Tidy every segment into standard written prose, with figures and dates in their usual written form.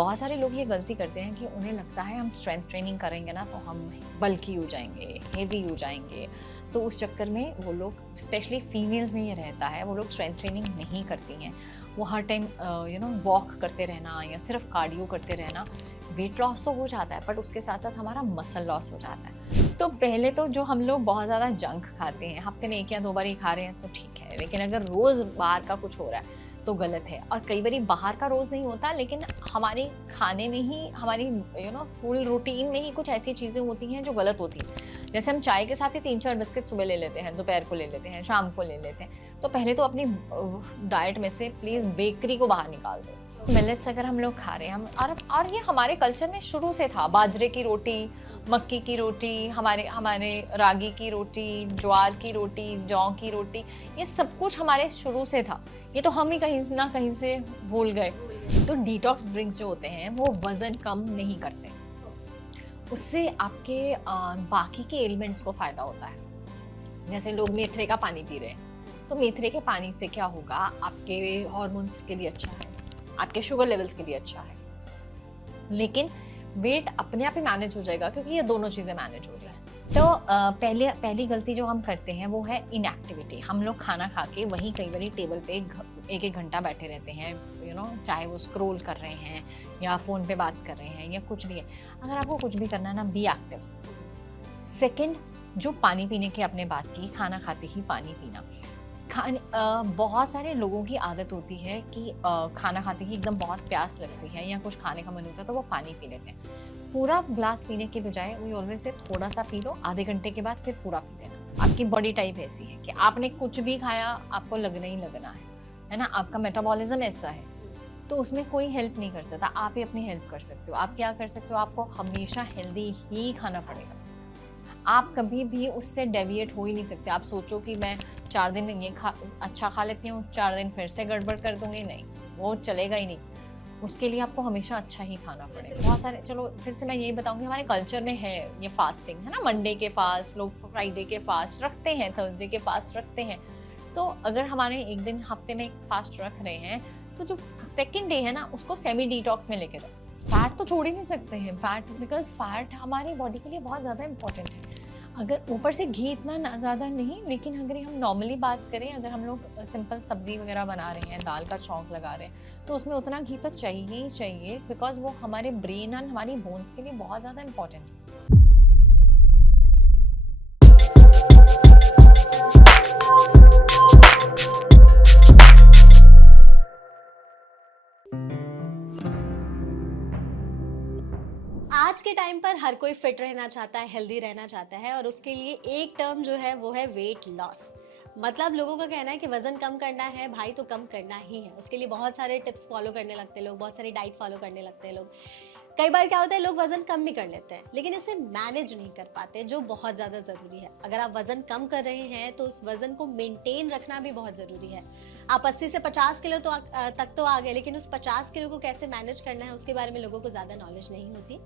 बहुत सारे लोग ये गलती करते हैं कि उन्हें लगता है हम स्ट्रेंथ ट्रेनिंग करेंगे ना तो हम बल्की हो जाएंगे, हेवी हो जाएंगे। तो उस चक्कर में वो लोग, स्पेशली फीमेल्स में ये रहता है, वो लोग स्ट्रेंथ ट्रेनिंग नहीं करती हैं। वो हर टाइम वॉक करते रहना या सिर्फ कार्डियो करते रहना, वेट लॉस तो हो जाता है बट उसके साथ साथ हमारा मसल लॉस हो जाता है। तो पहले तो जो हम लोग बहुत ज़्यादा जंक खाते हैं, हफ्ते में 1 या 2 बार ही खा रहे हैं तो ठीक है, लेकिन अगर रोज़ बाहर का कुछ हो रहा है तो गलत है। और कई बार बाहर का रोज़ नहीं होता, लेकिन हमारे खाने में ही, हमारी फुल रूटीन में ही कुछ ऐसी चीज़ें होती हैं जो गलत होती हैं। जैसे हम चाय के साथ ही 3-4 बिस्किट सुबह ले लेते हैं, दोपहर को ले लेते हैं, शाम को ले लेते हैं। तो पहले तो अपनी डाइट में से प्लीज़ बेकरी को बाहर निकाल दो। मिलेट्स अगर हम लोग खा रहे हैं, हम और ये हमारे कल्चर में शुरू से था। बाजरे की रोटी, मक्की की रोटी, हमारे हमारे रागी की रोटी, ज्वार की रोटी, जौ की रोटी, ये सब कुछ हमारे शुरू से था। ये तो हम ही कहीं ना कहीं से भूल गए। तो डिटॉक्स ड्रिंक्स जो होते हैं वो वजन कम नहीं करते, उससे आपके बाकी के एलिमेंट्स को फायदा होता है। जैसे लोग मेथरे का पानी पी रहे हैं, तो मेथरे के पानी से क्या होगा, आपके हॉर्मोन्स के लिए अच्छा है, आपके शुगर लेवल्स के लिए अच्छा है, लेकिन वेट अपने आप ही मैनेज हो जाएगा क्योंकि ये दोनों चीजें मैनेज हो रही है। तो पहली गलती जो हम करते हैं वो है इनएक्टिविटी। हम लोग खाना खा के वहीं कई बार टेबल पे 1-1 घंटा बैठे रहते हैं, चाहे वो स्क्रॉल कर रहे हैं या फोन पे बात कर रहे हैं या कुछ भी है। अगर आपको कुछ भी करना है ना, बी एक्टिव। सेकंड, जो पानी पीने की आपने बात की, खाना खाते ही पानी पीना। बहुत सारे लोगों की आदत होती है कि खाना खाते ही एकदम बहुत प्यास लगती है या कुछ खाने का मन होता है तो वो पानी पी लेते हैं। पूरा ग्लास पीने के बजाय वी ऑलवेज से थोड़ा सा पी लो, आधे घंटे के बाद फिर पूरा पी लेना। आपकी बॉडी टाइप ऐसी है कि आपने कुछ भी खाया आपको लगना ही लगना है ना। आपका मेटाबॉलिज्म ऐसा है, तो उसमें कोई हेल्प नहीं कर सकता, आप ही अपनी हेल्प कर सकते हो। आप क्या कर सकते हो, आपको हमेशा हेल्दी ही खाना पड़ेगा। आप कभी भी उससे डेविएट हो ही नहीं सकते। आप सोचो कि मैं 4 दिन ये अच्छा खा लेती हूँ, 4 दिन फिर से गड़बड़ कर दूंगी, नहीं, वो चलेगा ही नहीं। उसके लिए आपको हमेशा अच्छा ही खाना पड़ेगा। बहुत सारे, चलो फिर से मैं यही बताऊंगी, हमारे कल्चर में है ये फास्टिंग, है ना। मंडे के फास्ट, लोग फ्राइडे के फास्ट रखते हैं, थर्सडे के फास्ट रखते हैं। तो अगर हमारे एक दिन हफ्ते में एक फास्ट रख रहे हैं, तो जो सेकेंड डे है ना, उसको सेमी डिटॉक्स में लेके जाओ। फैट तो छोड़ ही नहीं सकते हैं, फैट, बिकॉज फैट हमारी बॉडी के लिए बहुत ज़्यादा इंपॉर्टेंट है। अगर ऊपर से घी इतना ज़्यादा नहीं, लेकिन अगर हम नॉर्मली बात करें, अगर हम लोग सिंपल सब्जी वगैरह बना रहे हैं, दाल का छौंक लगा रहे हैं, तो उसमें उतना घी तो चाहिए ही चाहिए, बिकॉज वो हमारे ब्रेन और हमारी बोन्स के लिए बहुत ज़्यादा इंपॉर्टेंट है। आज के टाइम पर हर कोई फिट रहना चाहता है, हेल्दी रहना चाहता है, और उसके लिए एक टर्म जो है वो है वेट लॉस। मतलब लोगों का कहना है कि वजन कम करना है भाई तो कम करना ही है। उसके लिए बहुत सारे टिप्स फॉलो करने लगते हैं लोग, बहुत सारी डाइट फॉलो करने लगते हैं लोग। कई बार क्या होता है, लोग वजन कम भी कर लेते हैं लेकिन इसे मैनेज नहीं कर पाते, जो बहुत ज़्यादा ज़रूरी है। अगर आप वजन कम कर रहे हैं तो उस वजन को मेंटेन रखना भी बहुत ज़रूरी है। आप 80 से 50 किलो तक तो आ गए, लेकिन उस 50 किलो को कैसे मैनेज करना है उसके बारे में लोगों को ज़्यादा नॉलेज नहीं होती।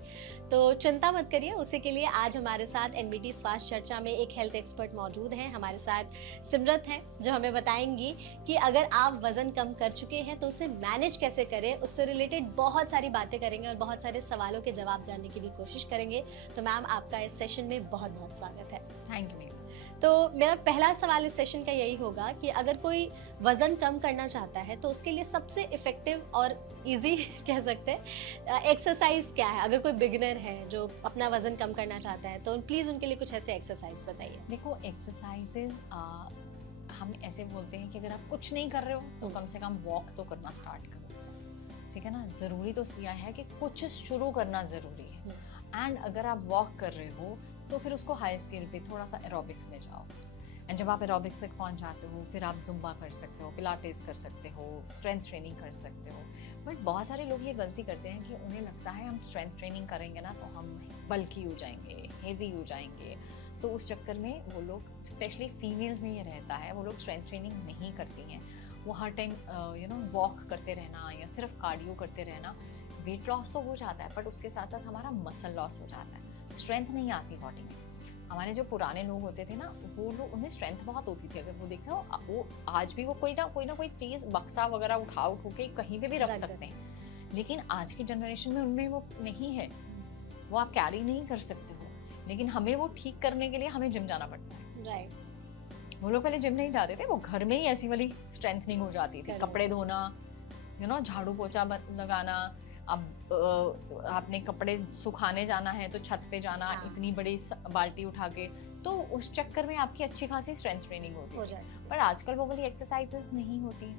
तो चिंता मत करिए, उसी के लिए आज हमारे साथ एनबीटी स्वास्थ्य चर्चा में एक हेल्थ एक्सपर्ट मौजूद हैं। हमारे साथ सिमरत हैं जो हमें बताएंगी कि अगर आप वजन कम कर चुके हैं तो उसे मैनेज कैसे करें। उससे रिलेटेड बहुत सारी बातें करेंगे और बहुत सारे सवालों के जवाब जानने की भी कोशिश करेंगे। तो मैम, आपका इस सेशन में बहुत बहुत स्वागत है। Thank you ma'am. तो मेरा पहला सवाल इस सेशन का यही होगा कि अगर कोई वजन कम करना चाहता है तो उसके लिए सबसे इफेक्टिव और इजी कह सकते हैं एक्सरसाइज क्या है। अगर कोई बिगिनर है जो अपना वजन कम करना चाहता है तो प्लीज उनके लिए कुछ ऐसे एक्सरसाइज बताइए। देखो, एक्सरसाइजेज हम ऐसे बोलते हैं कि अगर आप कुछ नहीं कर रहे हो तो कम से कम वॉक तो करना स्टार्ट करो, ठीक है ना। ज़रूरी तो यह है कि कुछ शुरू करना ज़रूरी है। एंड अगर आप वॉक कर रहे हो तो फिर उसको हाई स्केल पे थोड़ा सा एरोबिक्स में जाओ। एंड जब आप एरोबिक्स तक पहुंच जाते हो, फिर आप जुम्बा कर सकते हो, पिलाटेस कर सकते हो, स्ट्रेंथ ट्रेनिंग कर सकते हो। बट बहुत सारे लोग ये गलती करते हैं कि उन्हें लगता है हम स्ट्रेंथ ट्रेनिंग करेंगे ना तो हम बल्की हो जाएंगे, हेवी हो जाएंगे। तो उस चक्कर में वो लोग, स्पेशली फीमेल्स में ये रहता है, वो लोग स्ट्रेंथ ट्रेनिंग नहीं करती हैं। वो हर टाइम वॉक करते रहना या सिर्फ कार्डियो करते रहना, वेट लॉस तो हो जाता है बट उसके साथ साथ हमारा मसल लॉस हो जाता है, स्ट्रेंथ नहीं आती बॉडी में। हमारे जो पुराने लोग होते थे ना, वो लोग, उन्हें स्ट्रेंथ बहुत होती थी। अगर वो देखते हो, वो आज भी वो कोई ना कोई चीज़, बक्सा वगैरह उठा के कहीं पे भी रख सकते हैं, लेकिन आज की जनरेशन में उनमें वो नहीं है, वो आप कैरी नहीं कर सकते हो। लेकिन हमें वो ठीक करने के लिए हमें जिम जाना पड़ता है। राइट। वो लोग पहले जिम नहीं जाते थे, वो घर में ही ऐसी वाली स्ट्रेंथनिंग हो जाती थी। कपड़े धोना, झाड़ू पोछा लगाना, अब आपने कपड़े सुखाने जाना है तो छत पे जाना, इतनी बड़ी बाल्टी उठा के, तो उस चक्कर में आपकी अच्छी खासी स्ट्रेंथ ट्रेनिंग होती है। पर आजकल वो वाली एक्सरसाइजेस नहीं होती,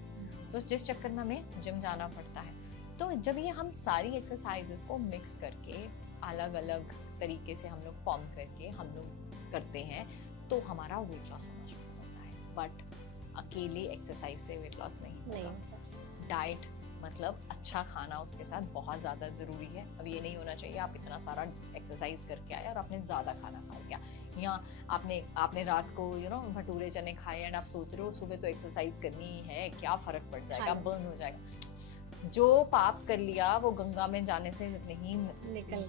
तो जिस चक्कर में हमें जिम जाना पड़ता है। तो जब ये हम सारी एक्सरसाइजेस को मिक्स करके अलग अलग तरीके से हम लोग फॉर्म करके हम लोग करते हैं, तो हमारा वेट लॉस होना शुरू होता है। बट अकेले एक्सरसाइज से वेट लॉस नहीं होता। डाइट मतलब अच्छा खाना उसके साथ बहुत ज़्यादा ज़रूरी है। अब ये नहीं होना चाहिए आप इतना सारा एक्सरसाइज करके आए और आपने ज़्यादा खाना खा लिया, या आपने रात को भटूरे चने खाए एंड आप सोच रहे हो सुबह तो एक्सरसाइज करनी ही है, क्या फ़र्क पड़ जाएगा, बर्न हो जाएगा। जो पाप कर लिया वो गंगा में जाने से नहीं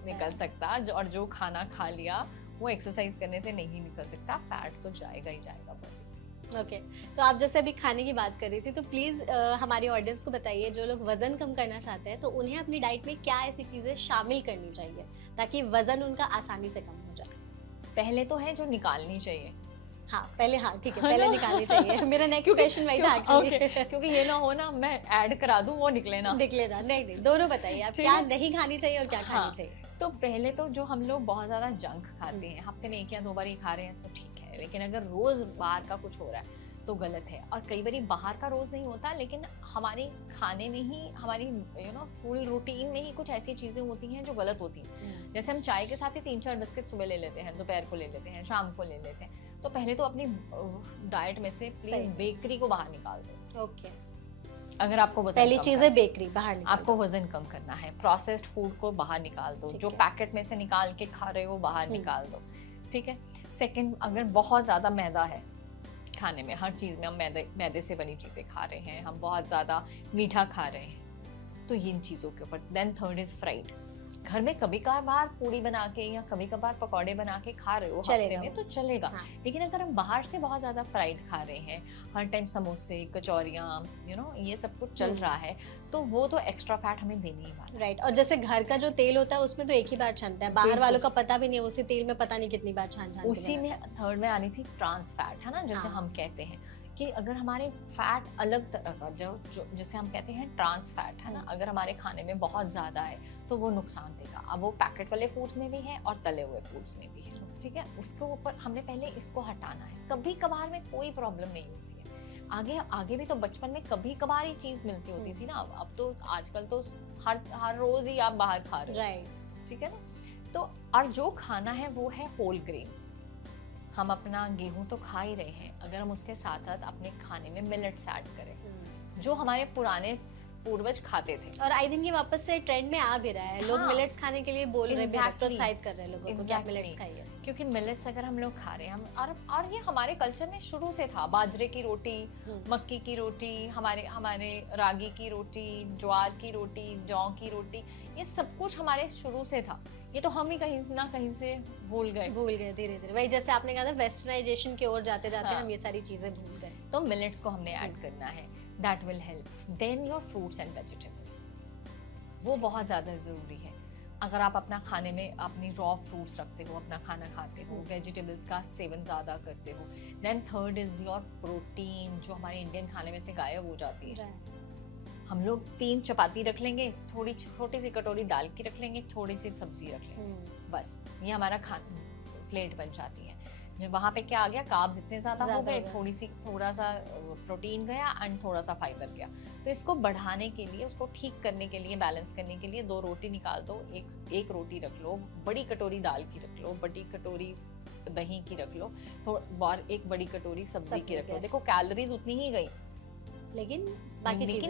निकल सकता, और जो खाना खा लिया वो एक्सरसाइज करने से नहीं निकल सकता। फैट तो जाएगा ही जाएगा बॉडी। ओके तो आप जैसे अभी खाने की बात कर रही थी, तो प्लीज हमारी ऑडियंस को बताइए, जो लोग वजन कम करना चाहते हैं तो उन्हें अपनी डाइट में क्या ऐसी चीजें शामिल करनी चाहिए ताकि वजन उनका आसानी से कम हो जाए। पहले तो है जो निकालनी चाहिए। हाँ पहले, हाँ ठीक है, पहले निकालनी चाहिए। मेरा नेक्स्ट क्वेश्चन वही था एक्चुअली। क्योंकि ये ना हो ना मैं ऐड करा दूं वो निकले ना। नहीं दोनों बताइए आप, क्या नहीं खानी चाहिए और क्या खानी चाहिए। तो पहले तो जो हम लोग बहुत ज्यादा जंक खाते हैं, हफ्ते में 1 या 2 बार ही खा रहे हैं तो ठीक है, लेकिन अगर रोज बाहर का कुछ हो रहा है तो गलत है। और कई बार बाहर का रोज नहीं होता, लेकिन हमारे खाने में ही, हमारी फुल रूटीन में ही कुछ ऐसी चीजें होती हैं जो गलत होती हैं। जैसे हम चाय के साथ ही 3-4 बिस्किट सुबह ले लेते हैं, दोपहर को ले लेते हैं, शाम को ले लेते हैं। तो पहले तो अपनी डाइट में से प्लीज बेकरी को बाहर निकाल दो। ओके, अगर आपको पहली चीज है बेकरी बाहर निकाल आपको वजन कम करना है, प्रोसेस्ड फूड को बाहर निकाल दो, जो पैकेट में से निकाल के खा रहे हो बाहर निकाल दो, ठीक है। सेकंड, अगर बहुत ज्यादा मैदा है खाने में, हर चीज में हम मैदे से बनी चीजें खा रहे हैं, हम बहुत ज्यादा मीठा खा रहे हैं, तो इन चीजों के ऊपर। Then third is fried. घर में कभी कभार पूरी बना के या कभी कभार पकौड़े बना के खा रहे हो हफ्ते में तो चलेगा। हाँ। लेकिन अगर हम बाहर से बहुत ज्यादा फ्राइड खा रहे हैं, हर टाइम समोसे, कचौरियां, ये सब कुछ चल रहा है, तो वो तो एक्स्ट्रा फैट हमें देने ही वाला। राइट। और जैसे घर का जो तेल होता है उसमें तो एक ही बार छानता है, बाहर वालों का पता भी नहीं, उसी तेल में पता नहीं कितनी बार छान उसी में थर्ड में आनी थी ट्रांस फैट, है ना, जैसे हम कहते हैं कि अगर हमारे फैट अलग तरह का जो जैसे हम कहते हैं ट्रांस फैट, है ना, अगर हमारे खाने में बहुत ज्यादा है तो वो नुकसान देगा। अब वो पैकेट वाले फूड्स में भी है और तले हुए फूड्स में भी है, ठीक है। उसके ऊपर हमने पहले इसको हटाना है। कभी कभार में कोई प्रॉब्लम नहीं होती है। आगे भी तो बचपन में कभी कभार ही चीज मिलती होती थी ना, अब तो आजकल तो हर रोज ही आप बाहर खा रहे हो, राइट, ठीक है ना। तो और जो खाना है वो है होल ग्रेन्स। हम अपना गेहूं तो खा ही रहे हैं, अगर हम उसके साथ साथ अपने खाने में मिलेट्स ऐड करें जो हमारे पुराने पूर्वज खाते थे, और आई थिंक ये वापस से ट्रेंड में आ भी रहा है। लोग मिलेट्स खाने के लिए बोल रहे हैं, प्रोत्साहित कर रहे हैं लोगों को कि आप मिलेट्स खाइए, क्योंकि मिलेट्स अगर हम लोग खा रहे हैं हम, और ये हमारे कल्चर में शुरू से था। बाजरे की रोटी, मक्की की रोटी, हमारे रागी की रोटी, ज्वार की रोटी, जौ की रोटी, ये सब कुछ हमारे शुरू से था। ये तो हम ही कहीं ना कहीं से भूल गए धीरे धीरे। वही जैसे आपने कहा था वेस्टर्नाइजेशन की ओर जाते जाते हम ये सारी चीजें भूल गए। तो मिलेट्स को हमने ऐड करना है, that will help. Then your fruits and vegetables, वो बहुत ज्यादा जरूरी है। अगर आप अपना खाने में अपनी रॉ फ्रूट्स रखते हो, अपना खाना खाते हो, वेजिटेबल्स का सेवन ज्यादा करते हो। Then third is your protein, जो हमारे इंडियन खाने में से गायब हो जाती है। हम लोग 3 चपाती रख लेंगे, थोड़ी छोटी सी कटोरी दाल की रख लेंगे, थोड़ी सी सब्जी रख लेंगे, बस ये हमारा प्लेट बन जाती है। जब वहां पे क्या आ गया, कार्ब्स इतने ज्यादा हो गए, थोड़ा सा प्रोटीन गया एंड थोड़ा सा फाइबर गया। तो इसको बढ़ाने के लिए, उसको ठीक करने के लिए, बैलेंस करने के लिए 2 रोटी निकाल दो, एक रोटी रख लो, बड़ी कटोरी दाल की रख लो, बड़ी कटोरी दही की रख लो, और एक बड़ी कटोरी सब्जी की रख लो। देखो कैलोरीज उतनी ही गई, लेकिन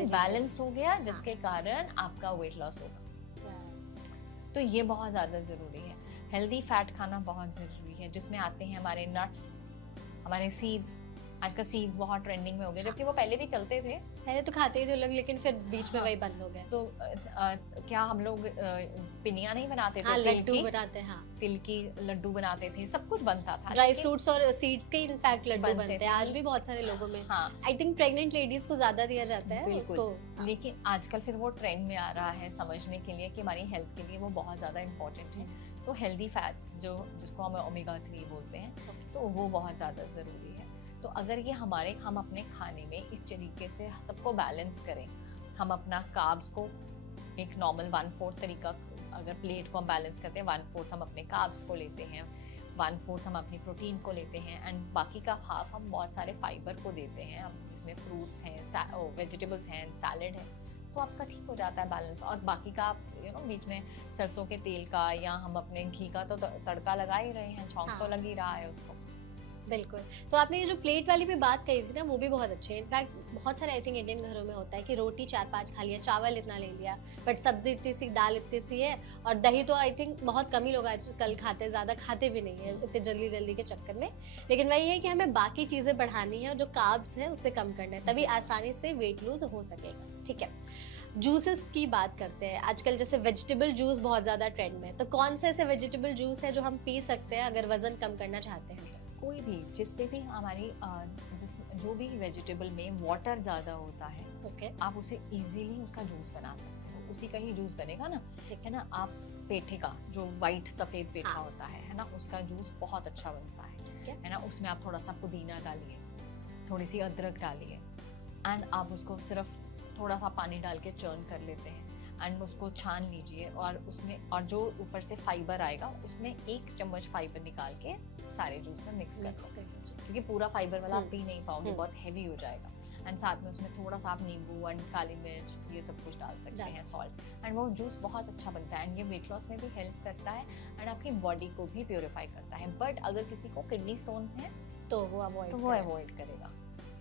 बैलेंस हो गया, जिसके कारण आपका वेट लॉस होगा। तो ये बहुत ज्यादा जरूरी है। हेल्दी फैट खाना बहुत जरूरी है, जिसमें आते हैं हमारे नट्स, हमारे सीड्स, आजकल सीड्स बहुत ट्रेंडिंग में हो गए, जबकि वो पहले भी चलते थे। पहले तो खाते ही थे लोग, लेकिन फिर बीच में हाँ। वही बंद हो गए। तो क्या हम लोग पिनिया नहीं बनाते थे? हाँ, तिल लड्डू की, बनाते हैं, हाँ। तिल की लड्डू बनाते थे, सब कुछ बनता था, ड्राई लेकिन फ्रूट्स और सीड्स के इनफैक्ट लड्डू बनते बनते हैं आज थे। भी बहुत सारे लोगों में। हाँ, आई थिंक प्रेग्नेंट लेडीज को ज्यादा दिया जाता है बिल्कुल। उसको। हाँ। लेकिन आजकल फिर वो ट्रेंड में आ रहा है, समझने के लिए कि हमारी हेल्थ के लिए वो बहुत ज़्यादा इम्पोर्टेंट है। तो हेल्दी फैट्स जिसको हम ओमेगा 3 बोलते हैं, तो वो बहुत ज़्यादा ज़रूरी है। तो अगर ये हम अपने खाने में इस तरीके से सबको बैलेंस करें, हम अपना कार्ब्स को एक नॉर्मल 1/4 तरीका, अगर प्लेट को हम बैलेंस करते हैं, 1/4 हम अपने कार्ब्स को लेते हैं, 1/4 हम अपनी प्रोटीन को लेते हैं, एंड बाकी का हाफ हम बहुत सारे फाइबर को देते हैं, हम जिसमें फ्रूट्स हैं, वेजिटेबल्स हैं, सैलेड है, तो आपका ठीक हो जाता है बैलेंस। और बाकी का आप बीच में सरसों के तेल का या हम अपने घी का तो तड़का लगा ही रहे हैं, छौंक तो हाँ। लग ही रहा है उसको। बिल्कुल। तो आपने ये जो प्लेट वाली भी बात कही थी ना, वो भी बहुत अच्छी है। इनफैक्ट बहुत सारे आई थिंक इंडियन घरों में होता है कि रोटी 4-5 खा लिया, चावल इतना ले लिया, बट सब्जी इतनी सी, दाल इतनी सी है, और दही तो आई थिंक बहुत कम ही लोग आजकल खाते हैं, ज़्यादा खाते भी नहीं है इतने जल्दी-जल्दी के चक्कर में। लेकिन वही है कि हमें बाकी चीज़ें बढ़ानी है और जो कार्ब्स है उससे कम करना है, तभी आसानी से वेट लूज हो सकेगा। ठीक है। जूसेस की बात करते हैं। आजकल जैसे वेजिटेबल जूस बहुत ज़्यादा ट्रेंड में है, तो कौन से ऐसे वेजिटेबल जूस है जो हम पी सकते हैं अगर वज़न कम करना चाहते हैं तो? कोई भी, जिसपे भी हमारी जो भी वेजिटेबल में वाटर ज़्यादा होता है, ओके। आप उसे इजीली उसका जूस बना सकते हो, उसी का ही जूस बनेगा ना। ठीक है ना। आप पेठे का, जो वाइट सफ़ेद पेठा हाँ। होता है ना, उसका जूस बहुत अच्छा बनता है ना। उसमें आप थोड़ा सा पुदीना डालिए, थोड़ी सी अदरक डालिए, एंड आप उसको सिर्फ थोड़ा सा पानी डाल के चर्न कर लेते हैं, एंड उसको छान लीजिए, और उसमें और जो ऊपर से फाइबर आएगा उसमें 1 चम्मच फाइबर निकाल के सारे जूस में मिक्स कर दो, क्योंकि पूरा फाइबर वाला आप पी नहीं पाओगे, बहुत हैवी हो जाएगा। एंड साथ में उसमें थोड़ा सा आप नींबू एंड काली मिर्च ये सब कुछ डाल सकते हैं, सॉल्ट, एंड वो जूस बहुत अच्छा बनता है, एंड ये वेट लॉस में भी हेल्प करता है, एंड आपकी बॉडी को भी प्योरीफाई करता है। बट अगर किसी को किडनी स्टोन्स हैं तो वो अवॉइड करेगा।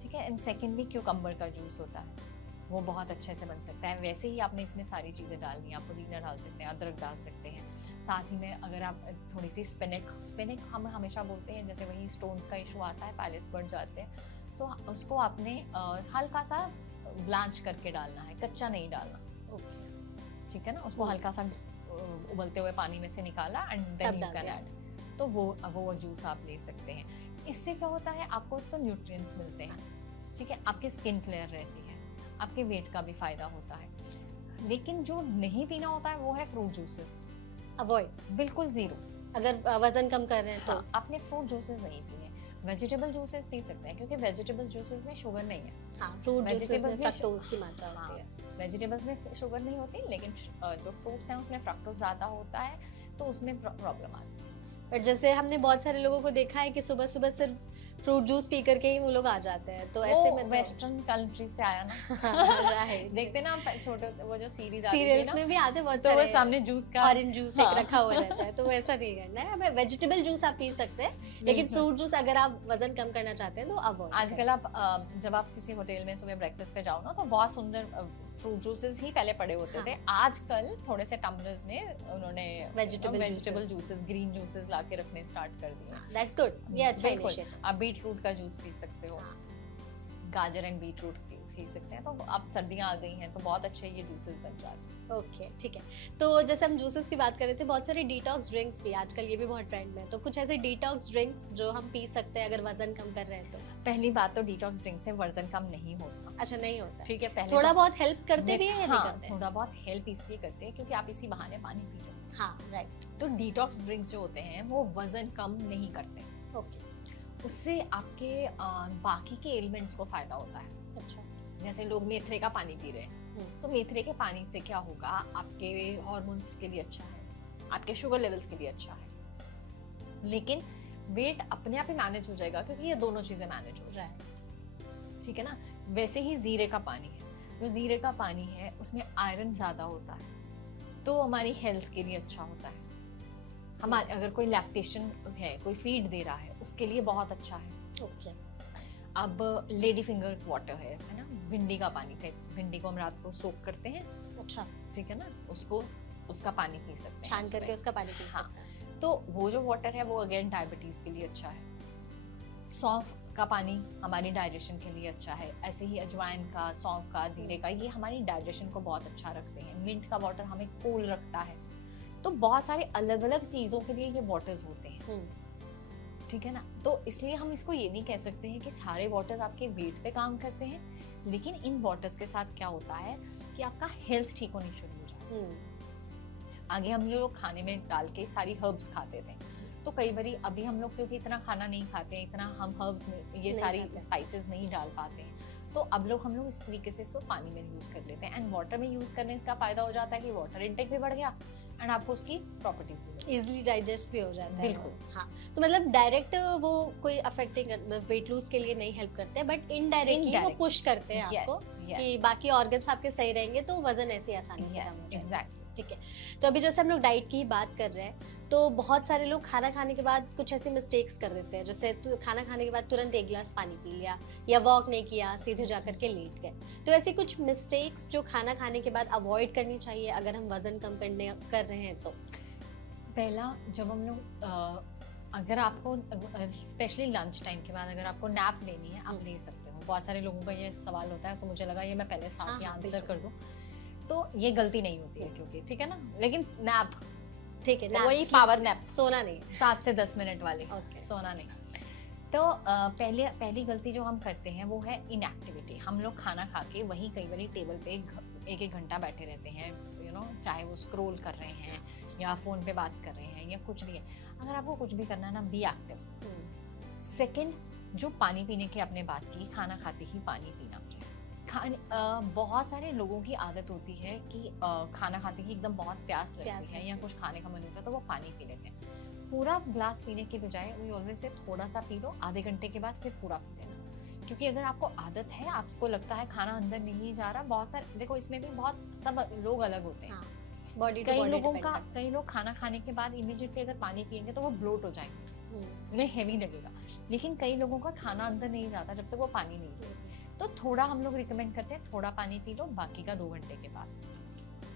ठीक है। एंड सेकेंडली क्यूकम्बर का जूस होता है, वो बहुत अच्छे से बन सकता है। वैसे ही आपने इसमें सारी चीज़ें डालनी है, आप पुदीना डाल सकते हैं, अदरक डाल सकते हैं, साथ ही में अगर आप थोड़ी सी स्पिनक हम हमेशा बोलते हैं, जैसे वही स्टोन्स का इशू आता है, पैलेस बढ़ जाते हैं, तो उसको आपने हल्का सा ब्लांच करके डालना है, कच्चा नहीं डालना। ओके। ठीक है ना। उसको हल्का सा उबलते हुए पानी में से निकाला, and then you can add, तो वो जूस आप ले सकते हैं। इससे क्या होता है, आपको तो न्यूट्रिएंट्स मिलते हैं। ठीक है। आपकी स्किन क्लियर रहती है, आपके वेट का भी फायदा होता है। लेकिन जो नहीं पीना होता है वो है फ्रूट जूसेस, अवॉइड, बिल्कुल जीरो। अगर वजन कम कर रहे हैं तो। हाँ, आपने फ्रूट जूसेस नहीं पीने। वेजिटेबल जूसेस पी सकते हैं, क्योंकि वेजिटेबल जूसेस में शुगर नहीं है। हाँ, फ्रूट जूसेस में Vegetables में फ्रक्टोज की मात्रा हाँ, होती है। वेजिटेबल्स में शुगर नहीं होती, लेकिन जो फ्रूट्स हैं उसमें फ्रक्टोज ज़्यादा होता है, तो उसमें प्रॉब्लम आती है। बट जैसे हमने बहुत सारे लोगों को देखा है कि सुबह सुबह सिर्फ फ्रूट जूस पी करके ही वो लोग आ जाते हैं, तो ऐसे में वेस्टर्न कंट्री से आया ना। राइट। देखते ना आप छोटे वो जो सीरीज आती थी सीरियल्स ना, में भी आते बहुत तो वो सारे, सामने जूस का ऑरेंज जूस एक हाँ। रखा हुआ रहता है, तो वो ऐसा नहीं करना है हमें। वेजिटेबल जूस आप पी सकते हैं, लेकिन बिल्कुल। फ्रूट जूस अगर आप वजन कम करना चाहते हैं तो अवॉइड। आजकल आप जब आप किसी होटल में सुबह ब्रेकफास्ट पे जाओ ना, तो बहुत सुंदर फ्रूट जूसेस ही पहले पड़े होते थे। आजकल थोड़े से टम्बलर्स में उन्होंने वेजिटेबल जूसेस, ग्रीन जूसेस ला के रखने स्टार्ट कर दिए। दैट्स गुड, ये अच्छा बिल्कुल। इनिशिएटिव। आप बीट रूट का जूस पी सकते हो, गाजर एंड बीट रूट पी सकते हैं। तो अब सर्दियां आ गई हैं, तो बहुत अच्छे ये जूसेस बन जाते हैं। ओके, ठीक है। तो जैसे हम जूसेस की बात कर रहे थे, बहुत सारे डिटॉक्स ड्रिंक्स भी आजकल ये भी बहुत ट्रेंड में है, तो कुछ ऐसे डिटॉक्स ड्रिंक्स जो हम पी सकते हैं अगर वजन कम कर रहे हैं तो? पहली बात तो डिटॉक्स ड्रिंक से वजन कम नहीं होता। अच्छा, नहीं होता है। ठीक है। पहले थोड़ा तो- बहुत हेल्प करते भी है या नहीं हाँ, करते? थोड़ा बहुत हेल्प इसलिए करते हैं क्योंकि आप इसी बहाने पानी पी रहे हो। हाँ, राइट। तो डिटॉक्स ड्रिंक्स जो होते हैं वो वजन कम नहीं करते, ओके। उससे आपके बाकी के एलिमेंट्स को फायदा होता है। अच्छा। जैसे लोग मेथरे का पानी पी रहे हैं, तो मेथरे के पानी से क्या होगा, आपके हार्मोन्स के लिए अच्छा है, आपके शुगर लेवल्स के लिए अच्छा है, लेकिन वेट अपने आप ही मैनेज हो जाएगा, क्योंकि ये दोनों चीजें मैनेज हो रहा है। ठीक है ना। वैसे ही जीरे का पानी है, जो जीरे का पानी है उसमें आयरन ज्यादा होता है, तो हमारी हेल्थ के लिए अच्छा होता है। हमारे अगर कोई लैक्टेशन है, कोई फीड दे रहा है, उसके लिए बहुत अच्छा है। ओके। अब लेडी फिंगर वाटर है ना, भिंडी का पानी है, भिंडी को हम रात को सोक करते हैं। अच्छा। ठीक है ना, उसका पानी पी सकते हैं, छान करके उसका पानी पी हाँ। सकते हैं। तो वो जो वाटर है वो अगेन डायबिटीज के लिए अच्छा है। सौंफ का पानी हमारी डाइजेशन के लिए अच्छा है, ऐसे ही अजवाइन का, सौंफ का, जीरे का, ये हमारी डाइजेशन को बहुत अच्छा रखते हैं। मिंट का वाटर हमें कूल रखता है। तो बहुत सारे अलग अलग चीजों के लिए ये वाटर्स होते हैं, ठीक है ना। तो इसलिए हम इसको ये नहीं कह सकते हैं कि सारे वाटर्स आपके वेट पे काम करते हैं, लेकिन इन वाटर्स के साथ क्या होता है कि आपका हेल्थ ठीक होनी शुरू हो जाती है। आगे हम लोग खाने में डाल के सारी हर्ब्स खाते थे, तो कई बारी अभी हम लोग क्योंकि इतना खाना नहीं खाते हैं, इतना हम हर्ब्स ये सारी स्पाइसेस नहीं डाल पाते हैं, तो अब हम लोग इस तरीके से इसको पानी में यूज कर लेते हैं। एंड वाटर में यूज करने का फायदा हो जाता है कि वाटर इनटेक भी बढ़ गया एंड आपको उसकी प्रॉपर्टीज भी इजिली डाइजेस्ट भी हो जाता है। बिल्कुल। हाँ, तो मतलब डायरेक्ट वो कोई अफेक्टिंग वेट लूज के लिए नहीं हेल्प करते, बट इनडायरेक्टली वो पुश करते हैं आपको कि बाकी ऑर्गन्स आपके सही रहेंगे तो वजन ऐसे आसानी से कम हो जाएगा। एग्जैक्टली। ठीक है, तो अभी जैसे हम लोग डाइट की ही बात कर रहे हैं, तो बहुत सारे लोग खाना खाने के बाद कुछ ऐसे मिस्टेक्स कर देते हैं, जैसे खाना खाने के बाद तुरंत 1 गिलास पानी पी लिया या वॉक नहीं किया, सीधे जाकर के लेट गए। तो ऐसी कुछ मिस्टेक्स जो खाना खाने के बाद अवॉइड करनी चाहिए अगर हम वजन कम कर रहे हैं तो? पहला, जब हम लोग अगर आपको स्पेशली लंच टाइम के बाद अगर आपको नैप लेनी है, आप ले सकते हो। बहुत सारे लोगों का ये सवाल होता है, तो मुझे लगा ये मैं पहले साथ ही आंसर कर दूं। तो ये गलती नहीं होती है क्योंकि, ठीक है ना, लेकिन नैप, ठीक है, वही पावर नैप, सोना नहीं, 7 से 10 मिनट वाले, सोना नहीं। तो पहली गलती जो हम करते हैं वो है इनएक्टिविटी। हम लोग खाना खा के वहीं कई बार टेबल पे एक घंटा बैठे रहते हैं, चाहे वो स्क्रॉल कर रहे हैं या फोन पे बात कर रहे हैं या कुछ भी है। अगर आपको कुछ भी करना है ना, बी एक्टिव। सेकंड, जो पानी पीने की आपने बात की, खाना खाते ही पानी पीना। बहुत सारे लोगों की आदत होती है कि खाना खाते ही एकदम बहुत प्यास लगती है या कुछ खाने का मन होता है तो वो पानी पी लेते हैं। पूरा ग्लास पीने के बजाय वी ऑलवेज से थोड़ा सा पी लो, आधे घंटे के बाद फिर पूरा पी लेना। क्योंकि अगर आपको आदत है, आपको लगता है खाना अंदर नहीं जा रहा, बहुत सारे, देखो इसमें भी बहुत सब लोग अलग होते हैं। बॉडी कई लोग खाना खाने के बाद इमीडिएटली अगर पानी पिएंगे तो वो ब्लोट हो जाएंगे, उन्हें हेवी लगेगा। लेकिन कई लोगों का खाना अंदर नहीं जाता जब तक वो पानी नहीं पिए। तो थोड़ा हम लोग रिकमेंड करते हैं, थोड़ा पानी पी लो, बाकी का 2 घंटे के बाद।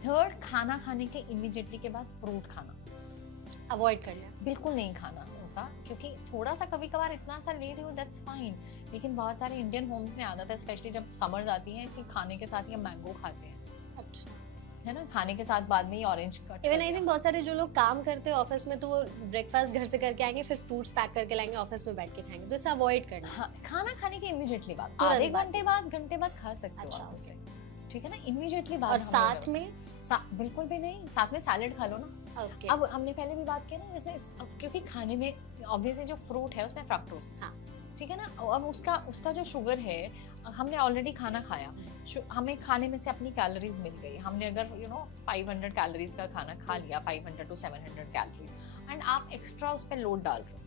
थर्ड, खाना खाने के इमीडिएटली के बाद फ्रूट खाना अवॉइड करना, बिल्कुल नहीं खाना होता। क्योंकि थोड़ा सा कभी कभार इतना सा ले रही हो दैट्स फाइन, लेकिन बहुत सारे इंडियन होम्स में आदत है, स्पेशली जब समर्स आती है, कि खाने के साथ ही हम मैंगो खाते हैं। अच्छा, है ना, खाने के साथ बाद में ही orange cut. Even I think बहुत सारे जो लोग काम करते हैं ऑफिस में, तो वो ब्रेकफास्ट घर से करके आएंगे, फिर फ्रूट्स पैक करके लाएंगे, ऑफिस में बैठ के खाएंगे। तो इसे अवॉइड करना। हाँ, खाना खाने के इमीडिएटली बाद, तुरंत आधे बाद। घंटे बाद खा सकते हो अच्छा, आप उसे, ठीक है ना, इमीडिएटली बाद। और साथ में बिल्कुल भी नहीं, साथ में सैलेड खा लो ना। Okay. अब हमने पहले भी बात की ना, जैसे क्योंकि खाने में ऑब्वियसली जो फ्रूट है उसमें फ्रक्टोज, हाँ, ठीक है ना। अब उसका जो शुगर है, हमने ऑलरेडी खाना खाया, हमें खाने में से अपनी कैलोरीज मिल गई। हमने अगर 500 कैलोरीज का खाना खा लिया, 500 to 700 कैलोरीज, एंड आप एक्स्ट्रा उस पर लोड डाल रहे हो,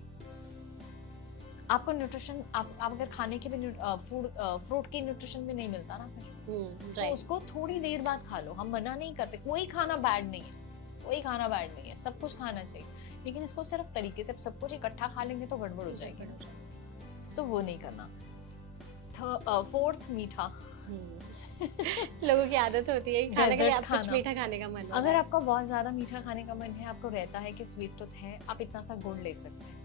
आपको न्यूट्रिशन, आप अगर खाने के भी फ्रूट की न्यूट्रिशन भी नहीं मिलता ना फिर, तो उसको थोड़ी देर बाद खा लो। हम मना नहीं करते, कोई खाना बैड नहीं है, कोई खाना बैड नहीं है, सब कुछ खाना चाहिए, लेकिन इसको सिर्फ तरीके से सब कुछ इकट्ठा खा लेंगे तो गड़बड़ हो जाएगी, तो वो नहीं करना। फोर्थ, मीठा। लोगों की आदत होती है खाने के लिए कुछ मीठा खाने का मन। अगर आपका बहुत ज्यादा मीठा खाने का मन है, आपको रहता है कि स्वीट टूथ है, आप इतना सा गुड़ ले सकते हैं,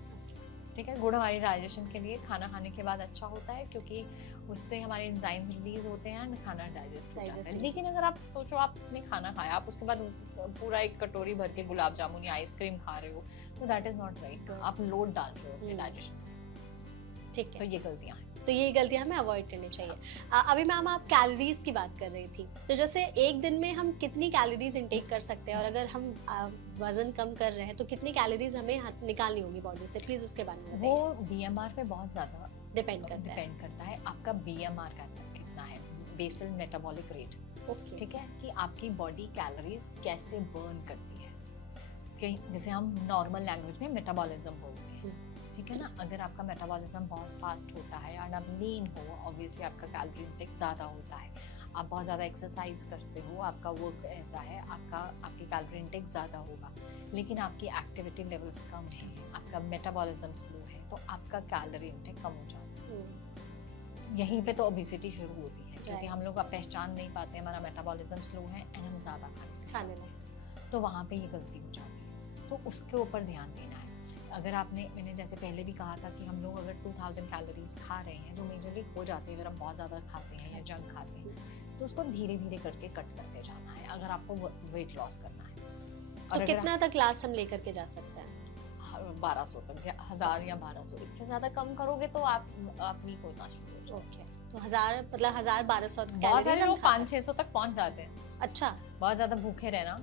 ठीक है। गुड़ हमारी डाइजेशन के लिए खाना खाने के बाद अच्छा होता है, क्योंकि उससे हमारे एंजाइम्स रिलीज होते हैं, खाना डाइजेस्ट हो जाता है। लेकिन अगर आप सोचो, आपने खाना खाया, आप उसके बाद पूरा एक कटोरी भर के गुलाब जामुन या आइसक्रीम खा रहे हो, तो दैट इज नॉट राइट, आप लोड डाल रहे हो अपने डाइजेशन, ठीक है। तो ये गलतियां हैं, तो ये गलतियां हमें अवॉइड करनी चाहिए। अभी मैम आप कैलोरीज की बात कर रही थी, तो जैसे एक दिन में हम कितनी कैलोरीज इंटेक कर सकते हैं, और अगर हम वजन कम कर रहे हैं तो कितनी कैलोरीज हमें निकालनी होगी बॉडी से, प्लीज उसके बारे में बताइए। वो बीएमआर पे बहुत ज्यादा डिपेंड करता है। आपका बीएमआर कितना है, बेसल मेटाबॉलिक रेट, ठीक है, कि आपकी बॉडी कैलोरीज कैसे बर्न करती है। जैसे हम नॉर्मल लैंग्वेज में मेटाबॉलिज्म बोलते हैं, ठीक है ना। अगर आपका मेटाबॉलिज्म बहुत फास्ट होता है एंड आप लीन हो, ऑब्वियसली आपका कैलोरी इंटेक ज़्यादा होता है। आप बहुत ज़्यादा एक्सरसाइज करते हो, आपका वर्क ऐसा है, आपकी कैलोरी इंटेक ज़्यादा होगा, लेकिन आपकी एक्टिविटी लेवल्स कम है, आपका मेटाबॉलिज्म स्लो है, तो आपका कैलोरी इंटेक कम हो जाता है। यहीं पे तो ओबेसिटी शुरू होती है, क्योंकि हम लोग पहचान नहीं पाते, हमारा मेटाबॉलिज्म स्लो है एंड हम ज़्यादा खाने में, तो वहाँ पे ये गलती हो जाती है। तो उसके ऊपर ध्यान देना है। अगर आपने, मैंने जैसे पहले भी कहा था कि हम लोग अगर 2000 कैलोरीज खा रहे हैं, जो मेजरली हो जाती है अगर हम बहुत ज़्यादा खाते हैं या जंक खाते हैं, तो उसको धीरे धीरे करके कट करते जाना है अगर आपको वेट लॉस करना है। तो कितना तक लास्ट हम लेकर के जा सकते हैं? 1200 तक या 1000 या 1200, इससे ज़्यादा कम करोगे तो आप वीक होना शुरू हो जाओगे। ओके, तो 1000 मतलब 1000-1200 बहुत सारे लोग 500-600 तक पहुंच जाते हैं। अच्छा, बहुत ज्यादा भूखे रहना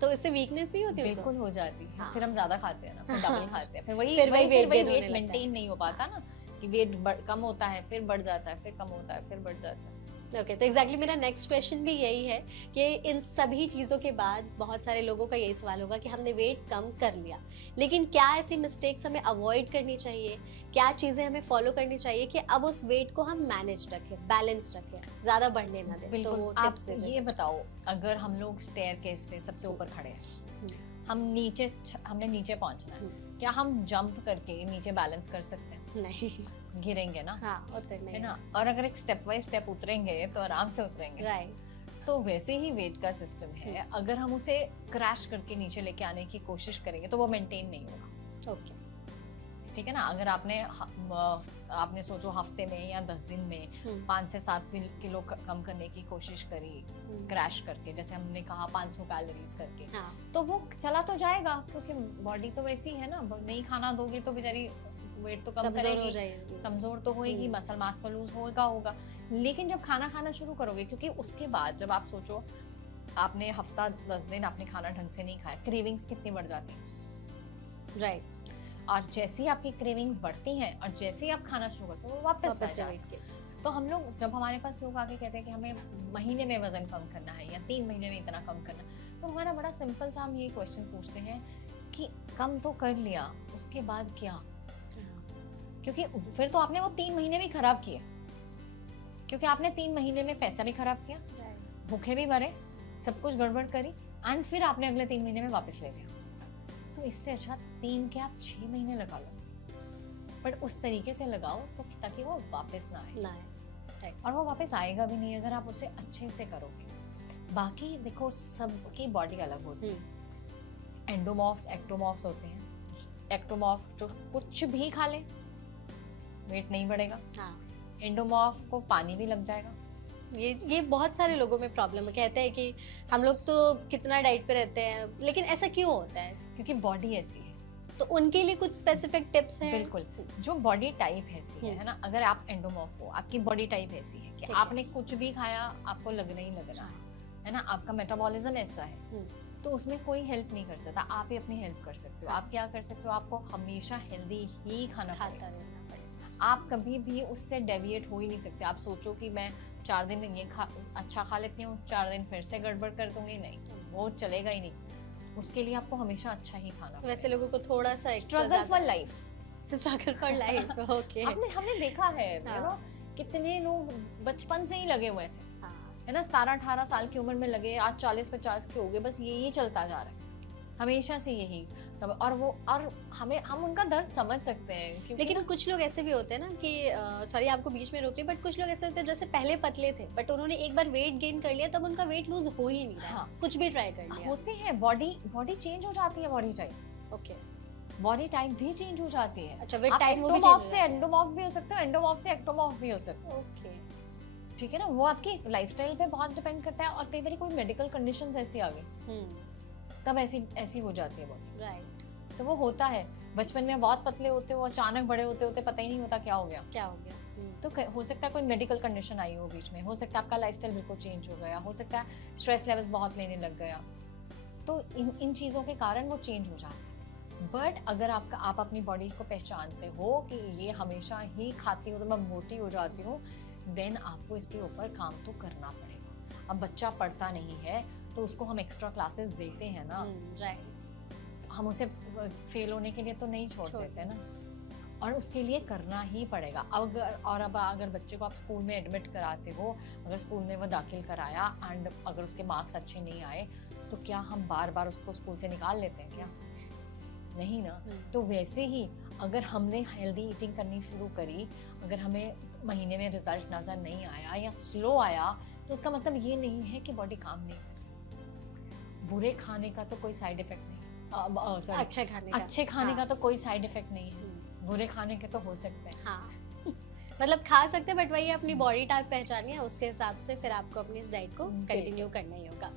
तो इससे वीकनेस भी होती है बिल्कुल हो जाती है। हाँ। फिर हम ज्यादा खाते हैं ना, फिर डबल खाते हैं, फिर वही फिर वही weight gain होने वेट लगता है। मेंटेन नहीं हो पाता ना, कि वेट कम होता है फिर बढ़ जाता है, फिर कम होता है फिर बढ़ जाता है। ओके, तो एग्जैक्टली मेरा नेक्स्ट क्वेश्चन भी यही है कि इन सभी चीज़ों के बाद बहुत सारे लोगों का यही सवाल होगा कि हमने वेट कम कर लिया, लेकिन क्या ऐसी मिस्टेक्स हमें अवॉइड करनी चाहिए, क्या चीज़ें हमें फॉलो करनी चाहिए कि अब उस वेट को हम मैनेज रखें, बैलेंस रखें, ज़्यादा बढ़ने ना दें? बिल्कुल। तो आप टिप्स दे ये दें। बताओ, अगर हम लोग स्टेयरकेस पे सबसे ऊपर खड़े हैं, हमने नीचे पहुंचना है, क्या हम जंप करके नीचे बैलेंस कर सकते हैं? नहीं, गिरेंगे ना, हाँ उतरने है ना। और अगर एक स्टेप बाय स्टेप उतरेंगे तो आराम से उतरेंगे। राइट। तो वैसे ही वेट का सिस्टम है, अगर हम उसे क्रैश करके नीचे लेके आने की कोशिश करेंगे तो वो मेंटेन नहीं होगा। ओके, ठीक है ना। अगर आपने सोचो हफ्ते में या 10 दिन में 5 से 7 किलो कम करने की कोशिश करी क्रैश करके, जैसे हमने कहा 500 कैलोरीज करके, हाँ, तो वो चला तो जाएगा, क्योंकि बॉडी तो वैसी है ना, नहीं खाना दोगे तो बेचारी वेट तो कम कमजोर हो करेगी, जाएगी। कमजोर तो होएगी, मसल मास तो लूज होगा। लेकिन जब खाना खाना शुरू करोगे, क्योंकि उसके बाद जब आप सोचो आपने हफ्ता 10 दिन आपने खाना ढंग से नहीं खाया, क्रेविंग्स कितनी बढ़ जाती है। राइट, और जैसे ही आपकी क्रेविंग्स बढ़ती हैं और जैसे ही आप खाना शुरू करते हो वो वापस आ वापस से जाता है। वेट के। तो हम लोग, जब हमारे पास लोग आके कहते हैं कि हमें महीने में वजन कम करना है या 3 महीने में इतना कम करना, तो हमारा बड़ा सिंपल सा हम ये क्वेश्चन पूछते हैं कि कम तो कर लिया, उसके बाद क्या? क्योंकि फिर तो आपने वो 3 महीने भी खराब किए, क्योंकि आपने 3 महीने में पैसा भी खराब किया, भूखे भी मरे, सब कुछ गड़बड़ करी, एंड फिर आपने अगले 3 महीने में वापस ले लिया। तो इससे अच्छा 3 के आप 6 महीने लगा लो, बट उस तरीके से लगाओ तो ताकि वो वापस ना आए। और वो वापस आएगा भी नहीं अगर आप उसे अच्छे से करोगे। बाकी देखो, सबकी बॉडी अलग होती है। एंडोमॉर्फ्स, एक्टोमॉर्फ्स होते हैं। एक्टोमॉर्फ जो कुछ भी खा ले वेट नहीं बढ़ेगा। हाँ, एंडोमॉर्फ को पानी भी लग जाएगा। ये बहुत सारे लोगों में प्रॉब्लम है। कहते हैं कि हम लोग तो कितना डाइट पे रहते हैं, लेकिन ऐसा क्यों होता है? क्योंकि बॉडी ऐसी है। तो उनके लिए कुछ स्पेसिफिक टिप्स हैं? बिल्कुल, जो बॉडी टाइप ऐसी है ना, अगर आप एंडोमॉर्फ हो, आपकी बॉडी टाइप ऐसी है कि आपने कुछ भी खाया आपको लगना ही लगना है ना, आपका मेटाबॉलिज्म ऐसा है, तो उसमें कोई हेल्प नहीं कर सकता, आप ही अपनी हेल्प कर सकते हो। आप क्या कर सकते हो, आपको हमेशा हेल्दी ही खाना खाता पड़ेगा। रहना पड़ेगा। आप कभी भी उससे डेविएट हो ही नहीं सकते। आप सोचो कि मैं 4 दिन ये अच्छा खा लेती हूँ, 4 दिन फिर से गड़बड़ कर दूंगी, नहीं, वो चलेगा ही नहीं। उसके लिए आपको हमेशा अच्छा ही खाना। वैसे लोगों को थोड़ा सा struggle for life, struggle for life. Okay, हमने देखा है, यू नो, कितने लोग बचपन से ही लगे हुए थे, है ना, 17-18 साल की उम्र में लगे, आज 40-50 के हो गए, बस यही चलता जा रहा है हमेशा से यही। और हम उनका दर्द समझ सकते हैं। लेकिन कुछ लोग ऐसे भी होते हैं ना कि सॉरी आपको बीच में रोक रही, बट कुछ लोग ऐसे होते हैं जैसे पहले पतले थे बट उन्होंने एक बार वेट गेन कर लिया, तब उनका वेट लूज हो ही नहीं रहा। हाँ, कुछ भी ट्राई कर लिया। होते हैं, बॉडी चेंज हो जाती है, body type. Okay, body type भी चेंज हो जाती है। अच्छा, वेट आप टाइप वो भी एक्टोमॉर्फ चेंज से एंडोमॉर्फ भी हो सकते हो, एंडोमॉर्फ से एक्टोमॉर्फ भी हो सकते हो। ओके, ठीक है ना, वो आपकी लाइफस्टाइल पे बहुत डिपेंड करता है। और कई बार कोई मेडिकल कंडीशंस ऐसी आ गई, तब ऐसी हो जाती है बॉडी। राइट, तो वो होता है। बचपन में बहुत पतले होते हो, अचानक बड़े होते पता ही नहीं होता क्या हो गया। तो हो सकता है कोई मेडिकल कंडीशन आई हो बीच में, हो सकता है आपका लाइफस्टाइल बिल्कुल चेंज हो गया, हो सकता है स्ट्रेस लेवल्स बहुत लेने लग गया, तो इन चीज़ों के कारण वो चेंज हो जाता है। बट अगर आप अपनी बॉडी को पहचानते हो कि ये हमेशा ही खाती हूँ तो मैं मोटी हो जाती हूँ, देन आपको इसके ऊपर काम तो करना पड़ेगा। अब बच्चा पढ़ता नहीं है तो उसको हम एक्स्ट्रा क्लासेस देते हैं ना, राइट, हम उसे फेल होने के लिए तो नहीं छोड़ देते ना, और उसके लिए करना ही पड़ेगा। अगर बच्चे को आप स्कूल में एडमिट कराते हो, अगर स्कूल में वो दाखिल कराया एंड अगर उसके मार्क्स अच्छे नहीं आए, तो क्या हम बार बार उसको स्कूल से निकाल लेते हैं क्या? नहीं ना। तो वैसे ही अगर हमने हेल्दी ईटिंग करनी शुरू करी, अगर हमें महीने में रिजल्ट नजर नहीं आया या स्लो आया, तो उसका मतलब ये नहीं है कि बॉडी काम नहीं कर रही। बुरे खाने का तो कोई साइड इफेक्ट नहीं, सॉरी, अच्छे खाने का। अच्छे खाने का हाँ। तो कोई साइड इफेक्ट नहीं है, हम्म, बुरे खाने के तो हो सकते हैं। हाँ मतलब खा सकते हैं, बट वही अपनी हम्म। बॉडी टाइप पहचानिए, उसके हिसाब से फिर आपको अपनी इस डाइट को कंटिन्यू बिल्कुल। करना ही होगा।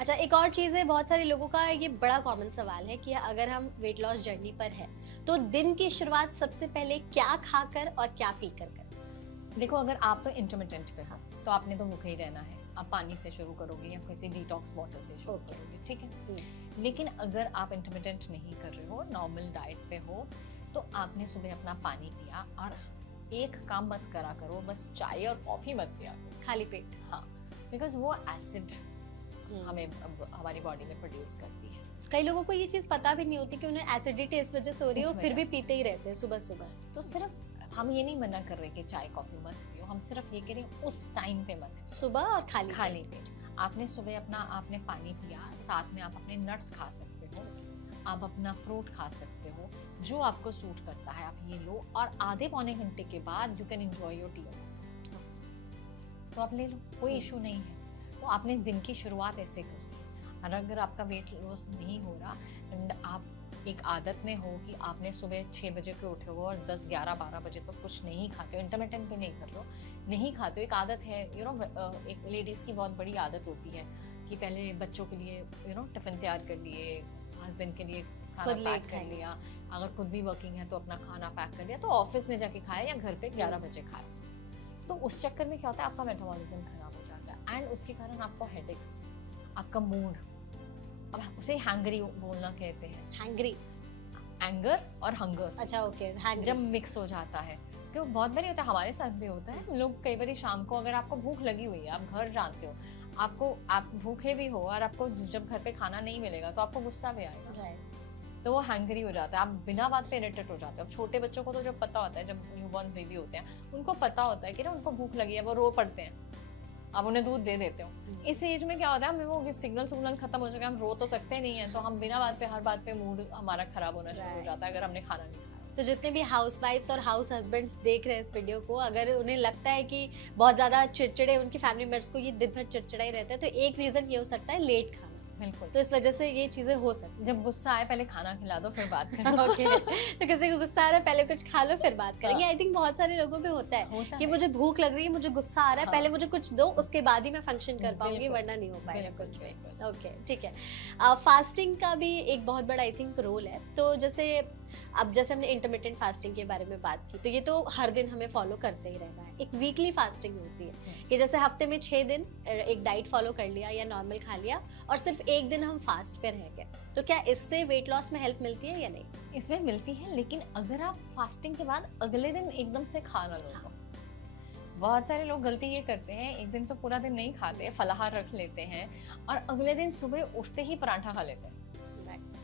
अच्छा, एक और चीज़ है, बहुत सारे लोगों का ये बड़ा कॉमन सवाल है कि अगर हम वेट लॉस जर्नी पर है तो दिन की शुरुआत सबसे पहले क्या खाकर और क्या पीकर करें? देखो, अगर आप तो इंटरमिटेंट पे हो तो आपने तो भूखे ही रहना है, आप पानी से शुरू करोगे या किसी डिटॉक्स वाटर से शुरू Okay. करोगे, ठीक है। लेकिन अगर आप इंटरमिटेंट नहीं कर रहे हो, नॉर्मल डाइट पे हो, तो आपने सुबह अपना पानी पिया और एक काम मत करा करो, बस चाय और कॉफी मत पिया करो। खाली पेट। हाँ, बिकॉज वो एसिड हमें हमारी बॉडी में प्रोड्यूस करती है। कई लोगों को ये चीज़ पता भी नहीं होती कि उन्हें एसिडिटी इस वजह से हो रही है, इस और फिर वजह भी से। पीते ही रहते हैं सुबह सुबह। तो सिर्फ हम ये नहीं मना कर रहे कि चाय कॉफी मत पियो, हम सिर्फ ये कह रहे हैं उस टाइम पे मत पियो। सुबह और खाली खाली पेट आपने सुबह अपना आपने पानी पिया, साथ में आप अपने नट्स खा सकते हो, आप अपना फ्रूट खा सकते हो, जो आपको सूट करता है आप ये लो, और आधे पौने घंटे के बाद you can enjoy your T, तो आप ले लो, कोई इशू नहीं है। तो आपने दिन की शुरुआत ऐसे करो। और अगर आपका वेट लॉस नहीं हो रहा एंड आप एक आदत में हो कि आपने सुबह 6 बजे के उठे हो और 10, 11, 12 बजे तक कुछ नहीं खाते हो, इंटरमिटेंट भी नहीं कर लो, नहीं खाते हो, एक आदत है, एक लेडीज की बहुत बड़ी आदत होती है कि पहले बच्चों के लिए टिफिन तैयार कर लिए, हस्बैंड के लिए खाना खुद पैक लेट कर खाएंगे। लिया, अगर खुद भी वर्किंग है तो अपना खाना पैक कर लिया, तो ऑफिस में जाके खाया या घर पे 11 बजे खाया। तो उस चक्कर में क्या होता है, आपका मेटाबॉलिज्म खराब हो जाता है एंड उसके कारण आपको हेडेक्स, आपका मूड, अब उसे हैंगरी बोलना कहते हैं, हैंग्री। एंगर और हंगर अच्छा, ओके, हैंग्री। जब मिक्स हो जाता है, क्यों बहुत बारी होता है, हमारे साथ भी होता है। लोग कई बारी शाम को, अगर आपको भूख लगी हुई है, आप घर जानते हो, आप भूखे भी हो और आपको जब घर पे खाना नहीं मिलेगा तो आपको गुस्सा भी आएगा, राइट। तो वो हैंगरी हो जाता है, आप बिना बात पे इरिटेट हो जाते हो। अब छोटे बच्चों को तो जब पता होता है, जब न्यूबॉर्न बेबी होते हैं, उनको पता होता है कि ना उनको भूख लगी है, वो रो पड़ते हैं, आप उन्हें दूध दे देते हो। इस एज में क्या होता है, हमें वो सिग्नल खत्म हो चुका है, हम रो तो सकते नहीं है, तो हम बिना बात पे, हर बात पे मूड हमारा खराब होना शुरू हो जाता है अगर हमने खाना नहीं खाया। तो जितने भी हाउस वाइफ्स और हाउस हस्बैंड्स देख रहे हैं इस वीडियो को, अगर उन्हें लगता है कि बहुत ज्यादा चिड़चिड़े, उनकी फैमिली मेंबर्स को ये दिन भर चिड़चिड़ा ही रहता है, तो एक रीजन ये हो सकता है लेट खाना। बिल्कुल, तो इस वजह से ये चीजें हो सकती जब गुस्सा आए पहले खाना खिला दो फिर बात हैं। करो। ओके, तो किसी को गुस्सा आ रहा है, पहले कुछ खा लो फिर बात करेंगे। आई थिंक बहुत सारे लोगों में होता है होता कि है। मुझे भूख लग रही है, मुझे गुस्सा आ रहा है, हाँ। पहले मुझे कुछ दो, उसके बाद ही मैं फंक्शन कर पाऊंगी, बिल्कुल, वरना नहीं हो पाएगा बिल्कुल, कुछ भी। बिल्कुल। ओके, ठीक है। फास्टिंग का भी एक बहुत बड़ा आई थिंक रोल है। तो जैसे अब जैसे हमने इंटरमिटेंट फास्टिंग के बारे में बात की, तो ये तो हर दिन हमें फॉलो करते ही रहना है। एक वीकली फास्टिंग होती है कि जैसे हफ्ते में 6 दिन एक डाइट फॉलो कर लिया या नॉर्मल खा लिया, और सिर्फ एक दिन हम फास्ट पे रह गए, तो क्या इससे वेट लॉस में हेल्प मिलती है या नहीं? इसमें मिलती है, लेकिन अगर आप फास्टिंग के बाद अगले दिन एकदम से खा ना लो तो। बहुत सारे लोग गलती ये करते हैं, एक दिन तो पूरा दिन नहीं खाते, फलाहार रख लेते हैं और अगले दिन सुबह उठते ही पराठा खा लेते हैं,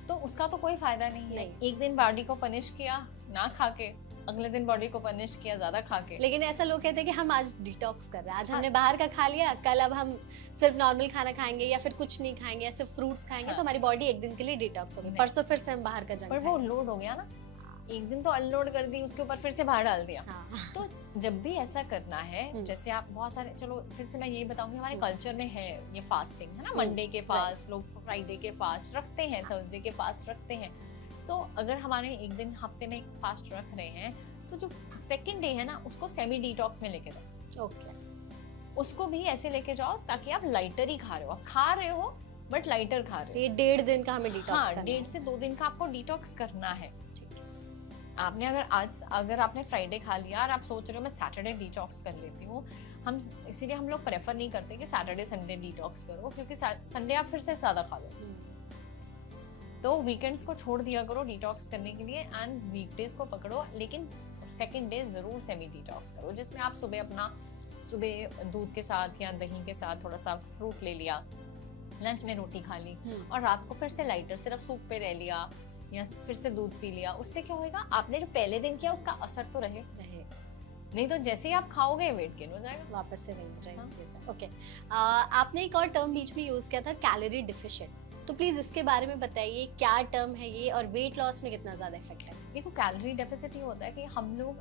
तो उसका तो कोई फायदा नहीं है। एक दिन बॉडी को पनिश किया ना खा के, अगले दिन बॉडी को पनिश किया ज्यादा खा के। लेकिन ऐसा लोग कहते हैं कि हम आज डिटॉक्स कर रहे हैं, आज हाँ। हमने बाहर का खा लिया, कल अब हम सिर्फ नॉर्मल खाना खाएंगे या फिर कुछ नहीं खाएंगे या सिर्फ फ्रूट्स खाएंगे, हाँ। तो हमारी बॉडी एक दिन के लिए डिटॉक्स होगी, नहीं। परसों फिर से हम बाहर का जंक पर वो लोड हो गया ना, एक दिन तो अनलोड कर दी, उसके ऊपर फिर से बाहर डाल दिया। हाँ। तो जब भी ऐसा करना है, जैसे आप बहुत सारे, चलो फिर से मैं ये बताऊंगी, हमारे कल्चर में है ये फास्टिंग, है ना, मंडे के फास्ट, लोग फ्राइडे के फास्ट रखते हैं, थर्सडे के फास्ट रखते हैं। तो अगर हमारे एक दिन हफ्ते में एक फास्ट रख रहे हैं, तो जो सेकंड डे है ना, उसको सेमी डिटॉक्स में लेके जाओ। ओके, उसको भी ऐसे लेके जाओ ताकि आप लाइटर ही खा रहे हो, आप खा रहे हो बट लाइटर खा तो रहे ये 1.5 दिन का हमें हो। डिटॉक्स हाँ, करना है। 1.5 से 2 दिन का आपको डिटॉक्स करना है। आपने अगर आपने फ्राइडे खा लिया और आप सोच रहे हो मैं सैटरडे डिटॉक्स कर लेती हूँ, हम इसीलिए हम लोग प्रेफर नहीं करते कि सैटरडे संडे डिटॉक्स करो, क्योंकि संडे आप फिर से ज्यादा खा लो, तो वीकेंड्स को छोड़ दिया करो डिटॉक्स करने के लिए एंड वीकडेज को पकड़ो, लेकिन सेकंड डे जरूर सेमी डिटॉक्स करो, जिसमें आप सुबह दूध के साथ या दही के साथ थोड़ा सा फ्रूट ले लिया, लंच में रोटी खा ली और रात को फिर से लाइटर सिर्फ सूप पे रह लिया या फिर से दूध पी लिया। उससे क्या होएगा, आपने जो पहले दिन किया उसका असर तो रहे, नहीं तो जैसे ही आप खाओगे वेट गेन हो जाएगा, वापस से वही हो जाएगी हाँ। चीज़। ओके, आपने एक और टर्म बीच में यूज किया था, कैलोरी डिफिशिएंट, तो प्लीज इसके बारे में बताइए, क्या टर्म है ये और वेट लॉस में कितना ज्यादा इफेक्ट है? देखो, कैलोरी डेफिसिट ये होता है कि हम लोग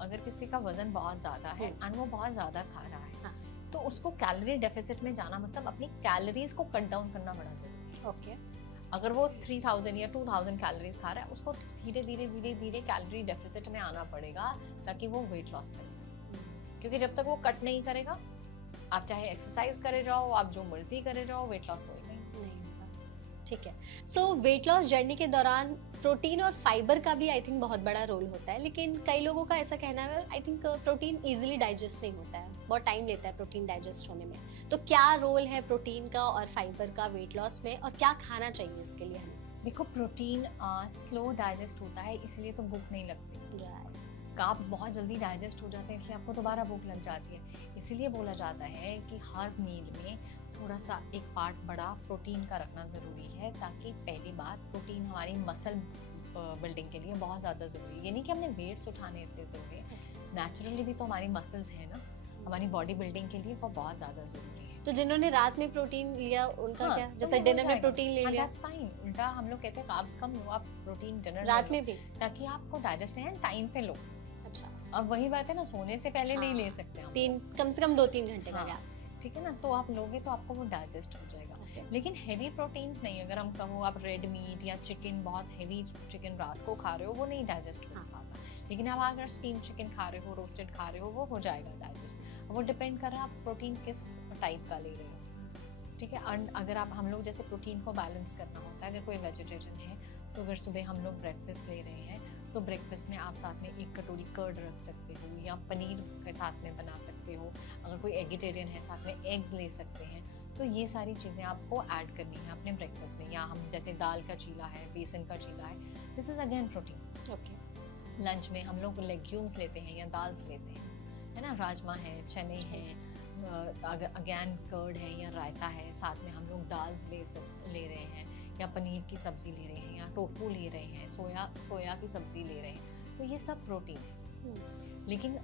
अगर किसी का वजन बहुत ज्यादा है एंड वो बहुत ज्यादा खा रहा है, हाँ। तो उसको कैलोरी डेफिसिट में जाना मतलब अपनी कैलोरीज को कट डाउन करना बड़ा जरूरी है। ओके, अगर वो 3000 या 2000 कैलोरीज खा रहा है, उसको धीरे धीरे धीरे धीरे कैलोरी डेफिसिट में आना पड़ेगा ताकि वो वेट लॉस कर सके। क्योंकि जब तक वो कट नहीं करेगा, आप चाहे एक्सरसाइज करे जाओ, आप जो मर्जी करे जाओ, वेट लॉस होएगा ही नहीं होगा। ठीक है। सो वेट लॉस जर्नी के दौरान प्रोटीन और फाइबर का भी आई थिंक बहुत बड़ा रोल होता है, लेकिन कई लोगों का ऐसा कहना है I think protein easily digest नहीं होता है, बहुत टाइम लेता है प्रोटीन डाइजेस्ट होने में। तो क्या रोल है प्रोटीन का और फाइबर का वेट लॉस में, और क्या खाना चाहिए इसके लिए हमें? देखो, प्रोटीन स्लो डाइजेस्ट होता है, इसलिए तो भूख नहीं लगती। कार्ब्स बहुत जल्दी डाइजेस्ट हो जाते हैं, इसलिए आपको दोबारा भूख लग जाती है। इसीलिए बोला जाता है कि हर मील में थोड़ा सा एक पार्ट बड़ा प्रोटीन का रखना ज़रूरी है, ताकि पहली बात प्रोटीन हमारी मसल बिल्डिंग के लिए बहुत ज़्यादा ज़रूरी है। ये नहीं कि हमने वेट्स उठाने इसलिए ज़रूरी है, नेचुरली भी तो हमारी मसल्स हैं ना, हमारी बॉडी बिल्डिंग के लिए वो बहुत ज़्यादा ज़रूरी है। तो जिन्होंने रात में प्रोटीन लिया उनका क्या, तो जैसे वो डिनर हो में जाएगा। प्रोटीन ले लिया दैट्स फाइन। उल्टा हम लोग कहते हैं कार्ब्स कम लो, आप प्रोटीन डिनर रात में भी? ताकि आपको डाइजेस्ट है टाइम पे लो। अच्छा, अब वही बात है ना, सोने से पहले नहीं हाँ। ले सकते हम। तीन कम से कम 2-3 घंटे का हाँ। गैप। ठीक है ना, तो आप लोगे तो आपको वो डाइजेस्ट हो जाएगा। लेकिन हेवी प्रोटीन्स नहीं, अगर हम कहो आप रेड मीट या चिकन, बहुत हेवी चिकन रात को खा रहे हो, वो नहीं डाइजेस्ट हो पाता। लेकिन आप अगर स्टीम चिकन खा रहे हो, रोस्टेड खा रहे हो, वो हो जाएगा डाइजेस्ट। वो डिपेंड कर रहा है आप प्रोटीन किस टाइप का ले रहे हो। ठीक है, अगर आप हम लोग जैसे प्रोटीन को बैलेंस करना होता है, अगर कोई वेजिटेरियन है तो अगर सुबह हम लोग ब्रेकफास्ट ले रहे हैं तो ब्रेकफास्ट में आप साथ में 1 कटोरी कर्ड रख सकते हो, या पनीर के साथ में बना सकते हो। अगर कोई एगिटेरियन है, साथ में एग्स ले सकते हैं। तो ये सारी चीज़ें आपको ऐड करनी है अपने ब्रेकफास्ट में। या हम जैसे दाल का चीला है, बेसन का चीला है, this is again protein. Okay. Lunch में हम लोग लेग्यूम्स लेते हैं या दाल्स लेते हैं, है ना, राजमा है, चने हैं, अगैन कर्ड है या रायता है, साथ में हम लोग दाल ले रहे हैं, या पनीर की सब्ज़ी ले रहे हैं, या टोफू ले रहे हैं, सोया की सब्ज़ी ले रहे हैं। तो ये सब प्रोटीन है। लेकिन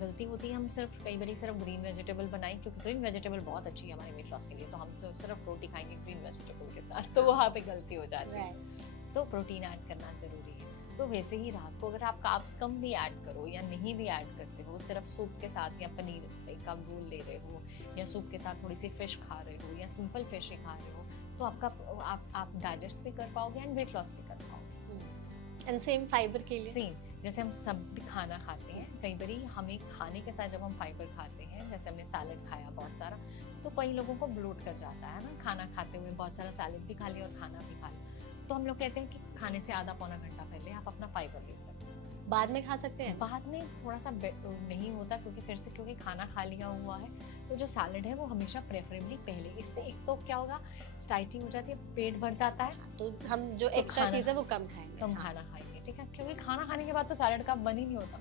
गलती होती है, हम कई बार सिर्फ ग्रीन वेजिटेबल बनाएं, क्योंकि ग्रीन वेजिटेबल बहुत अच्छी है हमारे वेट लॉस के लिए, तो हम सिर्फ रोटी खाएंगे ग्रीन वेजिटेबल के साथ, तो वहाँ पे गलती हो जाती है। तो प्रोटीन ऐड करना ज़रूरी है। तो वैसे ही रात को अगर आप कार्ब्स कम भी ऐड करो या नहीं भी ऐड करते हो, सिर्फ सूप के साथ या पनीर का रोल ले रहे हो, या सूप के साथ थोड़ी सी फिश खा रहे हो, या सिंपल फिश ही खा रहे हो, तो आप डाइजेस्ट भी कर पाओगे एंड वेट लॉस भी कर पाओगे। एंड सेम फाइबर के लिए सेम, जैसे हम सब भी खाना खाते हैं, कई बार हमें खाने के साथ जब हम फाइबर खाते हैं, जैसे हमने सैलड खाया बहुत सारा, तो कई लोगों को ब्लोट कर जाता है ना, खाना खाते हुए बहुत सारा सैलड भी खा लिया और खाना भी खा लिया। तो हम लोग कहते हैं कि खाने से आधा पौना घंटा पहले आप अपना फाइबर ले सकते हैं। बाद में खा सकते हैं? बाद में थोड़ा सा नहीं होता, क्योंकि खाना खा लिया हुआ है, तो जो सैलड है वो हमेशा प्रेफरेबली पहले। इससे एक तो क्या होगा, स्टाइटी हो जाती है, पेट भर जाता है, तो हम जो एक्स्ट्रा चीज़ है वो कम खाएंगे, कम खाना खाएंगे। ठीक है, क्योंकि खाना खाने के बाद तो सैलड का मन ही नहीं होता,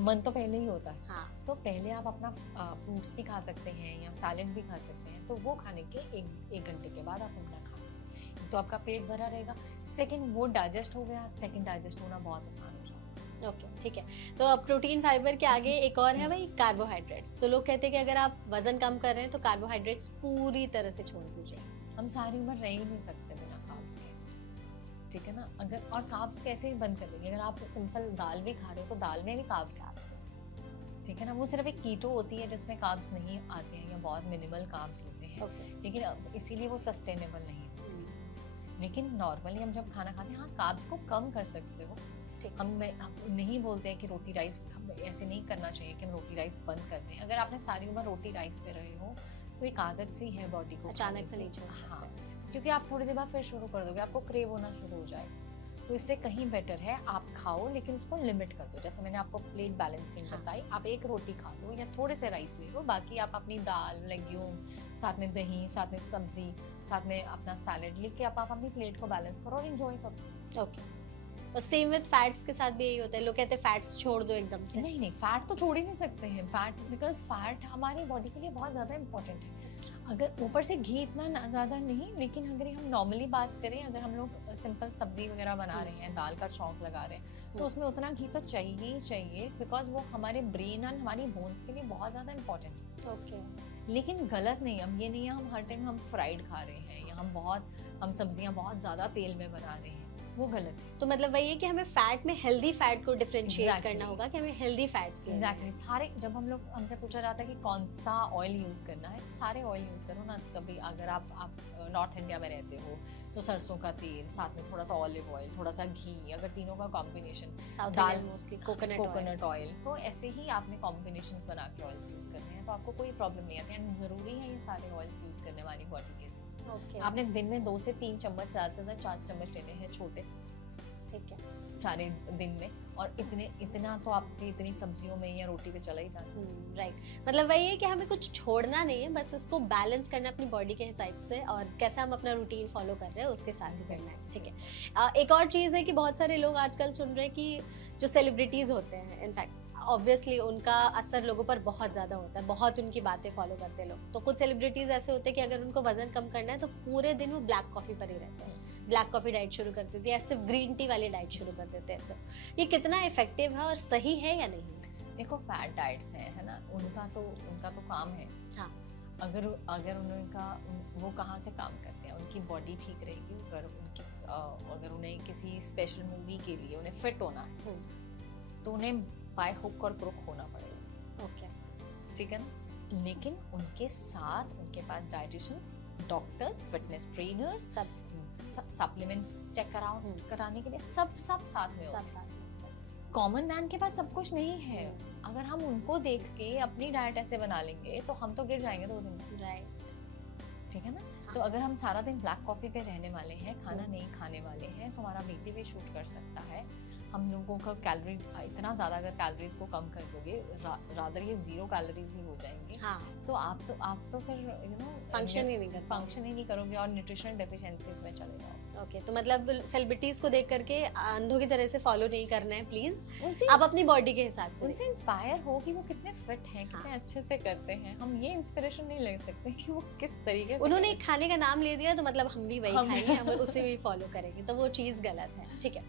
मन तो पहले ही होता है। हाँ। तो पहले आप अपना फ्रूट्स भी खा सकते हैं या सैलड भी खा सकते हैं, तो वो खाने के एक घंटे के बाद आप अपना खाना, तो आपका पेट भरा रहेगा। सेकंड, वो डाइजेस्ट हो गया, सेकंड डाइजेस्ट होना बहुत आसान हो जाता है। ओके, ठीक है। तो अब प्रोटीन फाइबर के आगे एक और है भाई, कार्बोहाइड्रेट्स। तो लोग कहते हैं कि अगर आप वजन कम कर रहे हैं तो कार्बोहाइड्रेट्स पूरी तरह से छोड़ दीजिए। हम सारी उम्र रह ही नहीं सकते बिना कार्ब्स के, ठीक है ना। अगर और कार्ब्स कैसे बंद कर देंगे, अगर आप सिंपल दाल भी खा रहे हो तो दाल में भी कार्ब्स है, ठीक है ना। वो सिर्फ एक कीटो होती है जिसमें कार्ब्स नहीं आते हैं या बहुत मिनिमल कार्ब्स होते हैं, लेकिन इसीलिए वो सस्टेनेबल नहीं है। लेकिन नॉर्मली हम जब खाना खाते हैं, हाँ, कार्ब्स को कम कर सकते हो। हम नहीं बोलते हैं कि रोटी राइस, हम ऐसे नहीं करना चाहिए कि हम रोटी राइस बंद कर दें। अगर आपने सारी उम्र रोटी राइस पे रहे हो तो एक आदत सी है बॉडी को, अचानक से नहीं छोड़ सकते। हाँ, क्योंकि आप थोड़ी देर बाद फिर शुरू कर दोगे, आपको क्रेव होना शुरू हो जाएगा। तो इससे कहीं बेटर है आप खाओ, लेकिन उसको लिमिट कर दो। जैसे मैंने आपको प्लेट बैलेंसिंग बताई, आप एक रोटी खा लो या थोड़े से राइस ले लो, बाकी आप अपनी दाल, लेग्यूम, साथ में दही, साथ में सब्जी, साथ में अपना सैलेड लेके आप अपनी प्लेट को बैलेंस करो और एंजॉय करो। ओके। और सेम विद फैट्स के साथ भी यही होता है, लोग कहते हैं फैट्स छोड़ दो एकदम से। नहीं, फैट तो छोड़ ही नहीं सकते हैं, फैट, बिकॉज फैट हमारी बॉडी के लिए बहुत ज़्यादा इंपॉर्टेंट है। अगर ऊपर से घी इतना ज़्यादा नहीं, लेकिन अगर हम नॉर्मली बात करें, अगर हम लोग सिंपल सब्जी वगैरह बना रहे हैं, दाल का छौंक लगा रहे हैं, तो उसमें उतना घी तो चाहिए ही चाहिए, बिकॉज वो हमारे ब्रेन और हमारी बोन्स के लिए बहुत ज़्यादा इंपॉर्टेंट है। ओके। लेकिन गलत नहीं, हम ये नहीं है हम हर टाइम हम फ्राइड खा रहे हैं या हम सब्जियां बहुत ज़्यादा तेल में बना रहे हैं, वो गलत है। तो मतलब वही है कि हमें फैट में हेल्दी फैट को डिफरेंशिएट करना होगा, कि हमें हेल्दी फैट्स एग्जैक्टली। सारे, जब हम लोग, हमसे पूछा जाता है कि कौन सा ऑयल यूज़ करना है, तो सारे ऑयल यूज़ करो ना। कभी अगर आप नॉर्थ इंडिया में रहते हो तो सरसों का तेल, साथ में थोड़ा सा ऑलिव ऑयल, थोड़ा सा घी, अगर तीनों का कॉम्बिनेशन, साउथ दाल इंडियन मोस्टली कोकोनट ऑयल, तो ऐसे ही आपने कॉम्बिनेशंस बना के ऑयल्स यूज करने हैं तो आपको कोई प्रॉब्लम नहीं आती। एंड जरूरी है ये सारे ऑयल्स यूज करने हमारी बॉडी के लिए। ओके, आपने दिन में 2 से 3 चम्मच, ज़्यादा से ज़्यादा 4 चम्मच लेने हैं छोटे, ठीक है। सारे दिन में। और इतना तो आपकी इतनी सब्जियों में या रोटी पे चला ही जाता है। राइट, मतलब वही है कि हमें कुछ छोड़ना नहीं है, बस उसको बैलेंस करना है अपनी बॉडी के हिसाब से, और कैसे हम अपना रूटीन फॉलो कर रहे हैं उसके साथ ही करना है, ठीक है। एक और चीज़ है कि बहुत सारे लोग आजकल सुन रहे हैं कि जो सेलिब्रिटीज़ होते हैं, इनफैक्ट ऑब्वियसली उनका असर लोगों पर बहुत ज़्यादा होता है, बहुत उनकी बातें फॉलो करते हैं लोग। तो कुछ सेलिब्रिटीज़ ऐसे होते हैं कि अगर उनको वजन कम करना है तो पूरे दिन वो ब्लैक कॉफ़ी पर ही रहते हैं, ब्लैक कॉफ़ी डाइट शुरू कर देती है या सिर्फ ग्रीन टी वाली डाइट शुरू कर देते हैं। तो ये कितना इफेक्टिव है और सही है या नहीं है? देखो, फैट डाइट्स हैं, है ना, उनका तो काम है। हाँ। अगर वो कहाँ से काम करते हैं, उनकी बॉडी ठीक रहेगी, अगर उन्हें किसी स्पेशल मूवी के लिए उन्हें फिट होना है तो उन्हें बाय हुक और क्रुक होना पड़ेगा। ओके, ठीक है ना। लेकिन उनके साथ उनके पास dietitians, doctors, fitness trainers, supplements check कराने के लिए सब साथ में सब होते साथ में। कॉमन मैन के पास सब कुछ नहीं है। अगर हम उनको देख के अपनी डाइट ऐसे बना लेंगे तो हम तो गिर जाएंगे 2 दिन। राइट, ठीक है ना। तो अगर हम सारा दिन ब्लैक कॉफी पे रहने वाले हैं, खाना नहीं खाने वाले हैं, तो हमारा बीपी भी शूट कर सकता है। हम लोगों का कैलोरी इतना ज्यादा, अगर कैलोरीज को कम कर दोगे, रादर ये 0 कैलोरीज ही हो जाएंगे। हाँ, तो आप तो फिर फंक्शन ही नहीं कर फंक्शन ही नहीं करोगे और न्यूट्रिशन डेफिशिएंसीज में चले जाओगे। ओके, तो मतलब सेलिब्रिटीज को देख करके अंधों की तरह से फॉलो नहीं करना है प्लीज। उनसे आप अपनी बॉडी के हिसाब से उनसे इंस्पायर हो कि वो कितने फिट हैं, कितने अच्छे से करते हैं। हम ये इंस्पिरेशन नहीं ले सकते कि वो किस तरीके से उन्होंने एक खाने का नाम ले दिया तो मतलब हम भी वही खाएंगे, हम उसे भी फॉलो करेंगे, तो वो चीज़ गलत है। ठीक है,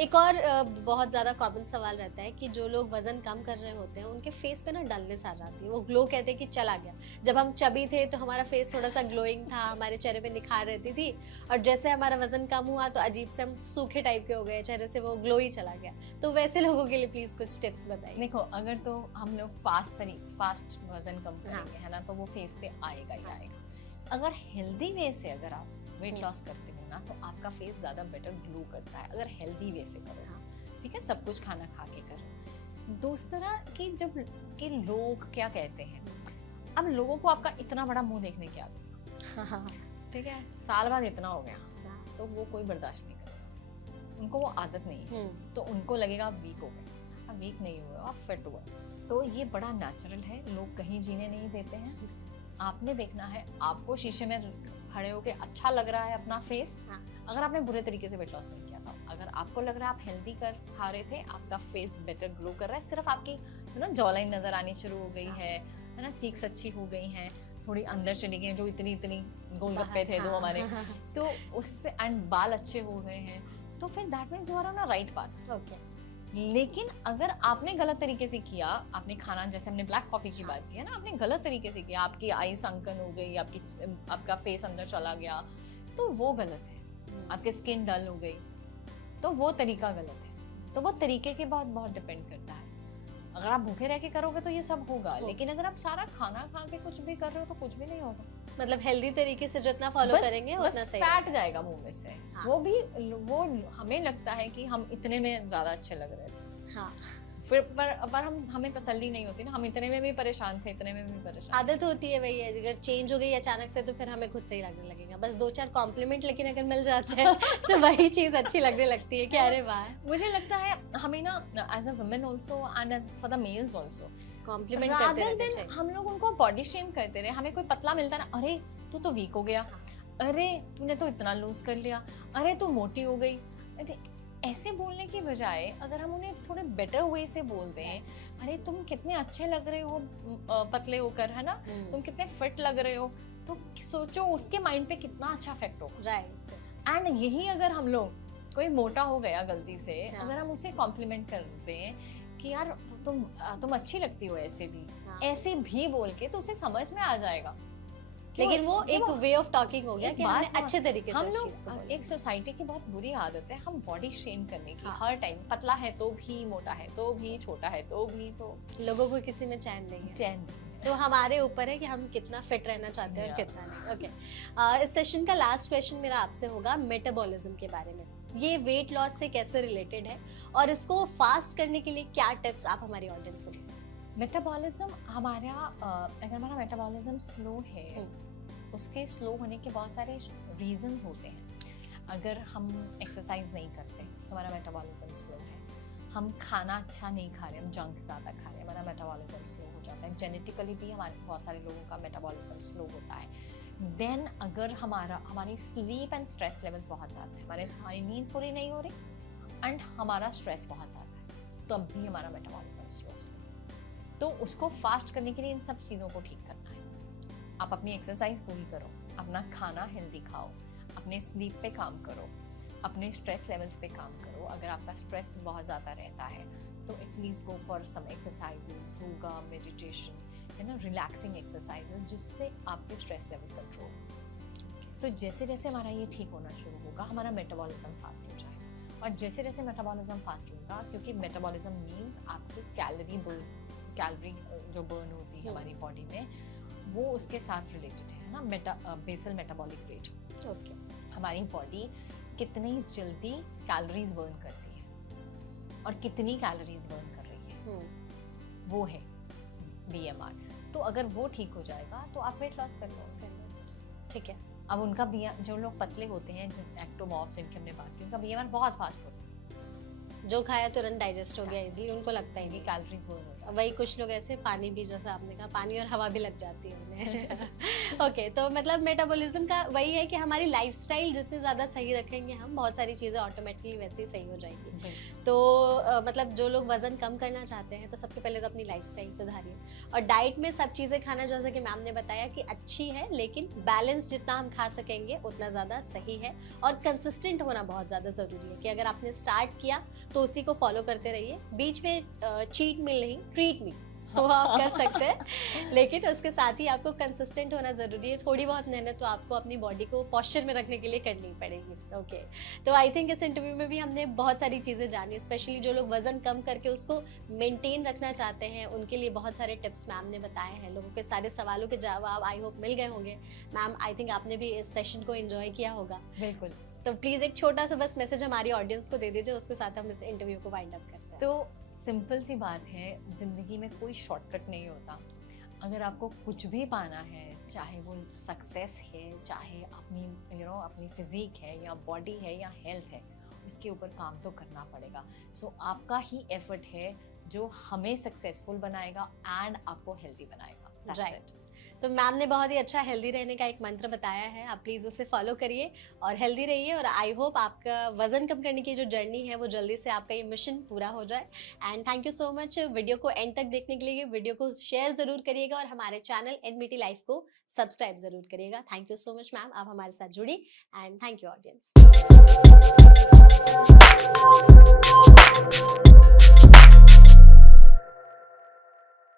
एक और बहुत ज़्यादा कॉमन सवाल रहता है कि जो लोग वजन कम कर रहे होते हैं उनके फेस पे ना डलनेस आ जाती है, वो ग्लो कहते हैं कि चला गया। जब हम चबी थे तो हमारा फेस थोड़ा सा ग्लोइंग था, हमारे चेहरे पे निखार रहती थी, और जैसे हमारा वजन कम हुआ तो अजीब से हम सूखे टाइप के हो गए, चेहरे से वो ग्लो ही चला गया। तो वैसे लोगों के लिए प्लीज कुछ टिप्स बताइए। देखो, अगर तो हम लोग फास्ट वजन कम करेंगे, है ना, तो वो फेस पे आएगा ही आएगा। अगर हेल्दी वे से अगर आप वेट लॉस करते हो ना, तो आपका फेस ज्यादा बेटर ग्लो करता है, अगर हेल्दी वे से करो। ठीक है, सब कुछ खाना खा के करो। दूसरा कि जब कि लोग क्या कहते हैं, अब लोगों को आपका इतना बड़ा मुंह देखने की आदत, ठीक है, साल बाद इतना हो गया तो वो कोई बर्दाश्त नहीं करेगा, उनको वो आदत नहीं है। तो उनको लगेगा आप वीक हो गए। आप वीक नहीं हुए, आप फिट हुए। तो ये बड़ा नेचुरल है, लोग कहीं जीने नहीं देते हैं। आपने देखना है, आपको शीशे में खड़े होके अच्छा लग रहा है अपना फेस, अगर आपने बुरे तरीके से वेट लॉस नहीं किया था, अगर आपको लग रहा है आप हेल्दी खा रहे थे, आपका फेस बेटर ग्लो कर रहा है, सिर्फ आपकी जॉ लाइन नजर आनी शुरू हो गई है ना, चीक्स अच्छी हो गई हैं, थोड़ी अंदर चली गई, जो इतनी गोलगप्पे थे जो हमारे, तो उससे, एंड बाल अच्छे हो गए हैं, तो फिर that means you are on a right path. Okay, लेकिन अगर आपने गलत तरीके से किया, आपने खाना, जैसे हमने ब्लैक कॉफी की बात की है ना, आपने गलत तरीके से किया, आपकी आई संकन हो गई, आपका फेस अंदर चला गया, तो वो गलत है। आपकी स्किन डल हो गई, तो वो तरीका गलत है। तो वो तरीके के बहुत डिपेंड करता है। अगर आप भूखे रह के करोगे तो ये सब होगा, लेकिन अगर आप सारा खाना खा के कुछ भी कर रहे हो तो कुछ भी नहीं होगा। मतलब हेल्दी तरीके से जितना फॉलो करेंगे उतना सही, फैट जाएगा मुंह में से। वो हमें लगता है कि हम इतने में ज्यादा अच्छे लग रहे थे, हाँ, फिर पर हमें तसल्ली नहीं होती ना, हम इतने में भी परेशान थे, इतने में भी परेशान। आदत होती है वही है, अगर चेंज हो गई अचानक से तो फिर हमें खुद से ही लगने लगेगा। बस 2-4 कॉम्प्लीमेंट लेकिन अगर मिल जाते हैं तो वही चीज अच्छी लगने लगती है कि अरे वाह। मुझे लगता है हमें ना, as a women also and as for the males also, compliment करते रहना चाहिए। हम लोग उनको बॉडी शेम करते रहे। हमें कोई पतला मिलता ना, अरे तू तो वीक हो गया, अरे तूने तो इतना लूज कर लिया, अरे तू मोटी हो गई। ऐसे बोलने की बजाय अगर हम उन्हें थोड़े बेटर वे से बोल दें, अरे तुम कितने अच्छे लग रहे हो पतले होकर, है ना, तुम कितने फिट लग रहे हो, तो सोचो उसके माइंड पे कितना अच्छा इफेक्ट होगा। राइट, एंड यही अगर हम लोग, कोई मोटा हो गया गलती से, अगर हम उसे कॉम्प्लीमेंट कर दें कि यार तुम अच्छी लगती हो ऐसे भी बोल के, तो उसे समझ में आ जाएगा। लेकिन वो एक वे ऑफ टॉकिंग हो गया कि हमने अच्छे तरीके से हम लोग, एक सोसाइटी की बहुत बुरी आदत है हम बॉडी शेम करने की। हर टाइम पतला है तो भी, मोटा है तो भी, छोटा है तो भी, तो लोगों को किसी में चैन नहीं है। तो हमारे ऊपर है कि हम कितना फिट रहना चाहते हैं और Yeah. कितना नहीं। ओके, इस सेशन का लास्ट क्वेश्चन मेरा आपसे होगा मेटाबॉलिज्म के बारे में। ये वेट लॉस से कैसे रिलेटेड है और इसको फास्ट करने के लिए क्या टिप्स आप हमारी ऑडियंस को देंगे? मेटाबॉलिज्म हमारा अगर हमारा मेटाबॉलिज्म स्लो है, उसके स्लो होने के बहुत सारे रीजंस होते हैं। अगर हम एक्सरसाइज नहीं करते तो हमारा मेटाबॉलिज्म स्लो है। हम खाना अच्छा नहीं खा रहे, हम जंक ज़्यादा खा रहे हैं, हमारा मेटाबॉलिज्म स्लो हो जाता है। जेनेटिकली भी हमारे बहुत सारे लोगों का मेटाबॉलिज्म स्लो होता है। देन अगर हमारी स्लीप एंड स्ट्रेस लेवल्स बहुत ज़्यादा है, हमारी नींद पूरी नहीं हो रही एंड हमारा स्ट्रेस बहुत ज़्यादा है, तो अब भी हमारा मेटाबॉलिज्म स्लो है। तो उसको फास्ट करने के लिए इन सब चीज़ों को ठीक करना है। आप अपनी एक्सरसाइज पूरी करो, अपना खाना हेल्दी खाओ, अपने स्लीप पे काम करो, अपने स्ट्रेस लेवल्स पे काम करो। अगर आपका स्ट्रेस बहुत ज़्यादा रहता है तो at least go for some exercises, yoga, meditation, है ना, रिलैक्सिंग एक्सरसाइजेज, जिससे आपके स्ट्रेस लेवल्स कंट्रोल। तो जैसे जैसे हमारा ये ठीक होना शुरू होगा, हमारा मेटाबॉलिज्म फास्ट हो जाएगा। और जैसे जैसे मेटाबॉलिज्म फास्ट होगा, क्योंकि मेटाबॉलिज्म मीन्स आपकी कैलोरी जो बर्न होती है हमारी बॉडी में, वो उसके साथ रिलेटेड है ना, बेसल मेटाबॉलिक रेट। ओके, हमारी बॉडी कितनी जल्दी कैलोरीज बर्न करती है और कितनी कैलोरीज बर्न कर रही है, वो है BMR। तो अगर वो ठीक हो जाएगा तो आप वेट लॉस कर लो। ठीक है। अब उनका जो लोग पतले होते हैं, जो एक्टोमॉर्फ्स, जिनकी हमने बात की, उनका BMR बहुत फास्ट होता है, जो खाया तुरंत डाइजेस्ट हो गया इजीली, उनको लगता ही नहीं। कैलोरीज बर्न होता है। वही कुछ लोग ऐसे पानी भी, जैसा आपने कहा, पानी और हवा भी लग जाती है उन्हें। ओके, तो मतलब मेटाबॉलिज्म का वही है कि हमारी लाइफस्टाइल जितनी ज़्यादा सही रखेंगे हम, बहुत सारी चीज़ें ऑटोमेटिकली वैसे ही सही हो जाएंगी। तो मतलब जो लोग वजन कम करना चाहते हैं तो सबसे पहले तो अपनी लाइफस्टाइल सुधारिए, और डाइट में सब चीज़ें खाना, जैसा कि मैम ने बताया कि अच्छी है, लेकिन बैलेंस जितना हम खा सकेंगे उतना ज़्यादा सही है। और कंसिस्टेंट होना बहुत ज़्यादा ज़रूरी है कि अगर आपने स्टार्ट किया तो उसी को फॉलो करते रहिए। बीच में चीट मील नहीं, ट्रीट मील वो आप कर सकते हैं, लेकिन उसके साथ ही आपको कंसिस्टेंट होना जरूरी है। थोड़ी बहुत मेहनत तो आपको अपनी बॉडी को पोस्चर में रखने के लिए करनी पड़ेगी। ओके, तो आई थिंक इस इंटरव्यू में भी हमने बहुत सारी चीज़ें जानी, स्पेशली जो लोग वजन कम करके उसको मेंटेन रखना चाहते हैं, उनके लिए बहुत सारे टिप्स मैम ने बताए हैं। लोगों के सारे सवालों के जवाब आई होप मिल गए होंगे। मैम, आई थिंक आपने भी इस सेशन को एंजॉय किया होगा। बिल्कुल। तो प्लीज़ एक छोटा सा बस मैसेज हमारी ऑडियंस को दे दीजिए, उसके साथ हम इस इंटरव्यू को वाइंड अप करते हैं। तो सिंपल सी बात है, जिंदगी में कोई शॉर्टकट नहीं होता। अगर आपको कुछ भी पाना है, चाहे वो सक्सेस है, चाहे अपनी अपनी फिजिक है, या बॉडी है, या हेल्थ है, उसके ऊपर काम तो करना पड़ेगा। सो आपका ही एफर्ट है जो हमें सक्सेसफुल बनाएगा एंड आपको हेल्दी बनाएगा। राइट। तो मैम ने बहुत ही अच्छा हेल्दी रहने का एक मंत्र बताया है, आप प्लीज़ उसे फॉलो करिए और हेल्दी रहिए। और आई होप आपका वजन कम करने की जो जर्नी है वो जल्दी से आपका ये मिशन पूरा हो जाए। And thank you so much video को एंड तक देखने के लिए। वीडियो को शेयर ज़रूर करिएगा और हमारे चैनल एनबीटी लाइफ को सब्सक्राइब ज़रूर करिएगा। Thank you so much ma'am, आप हमारे साथ जुड़ी, एंड थैंक यू ऑडियंस।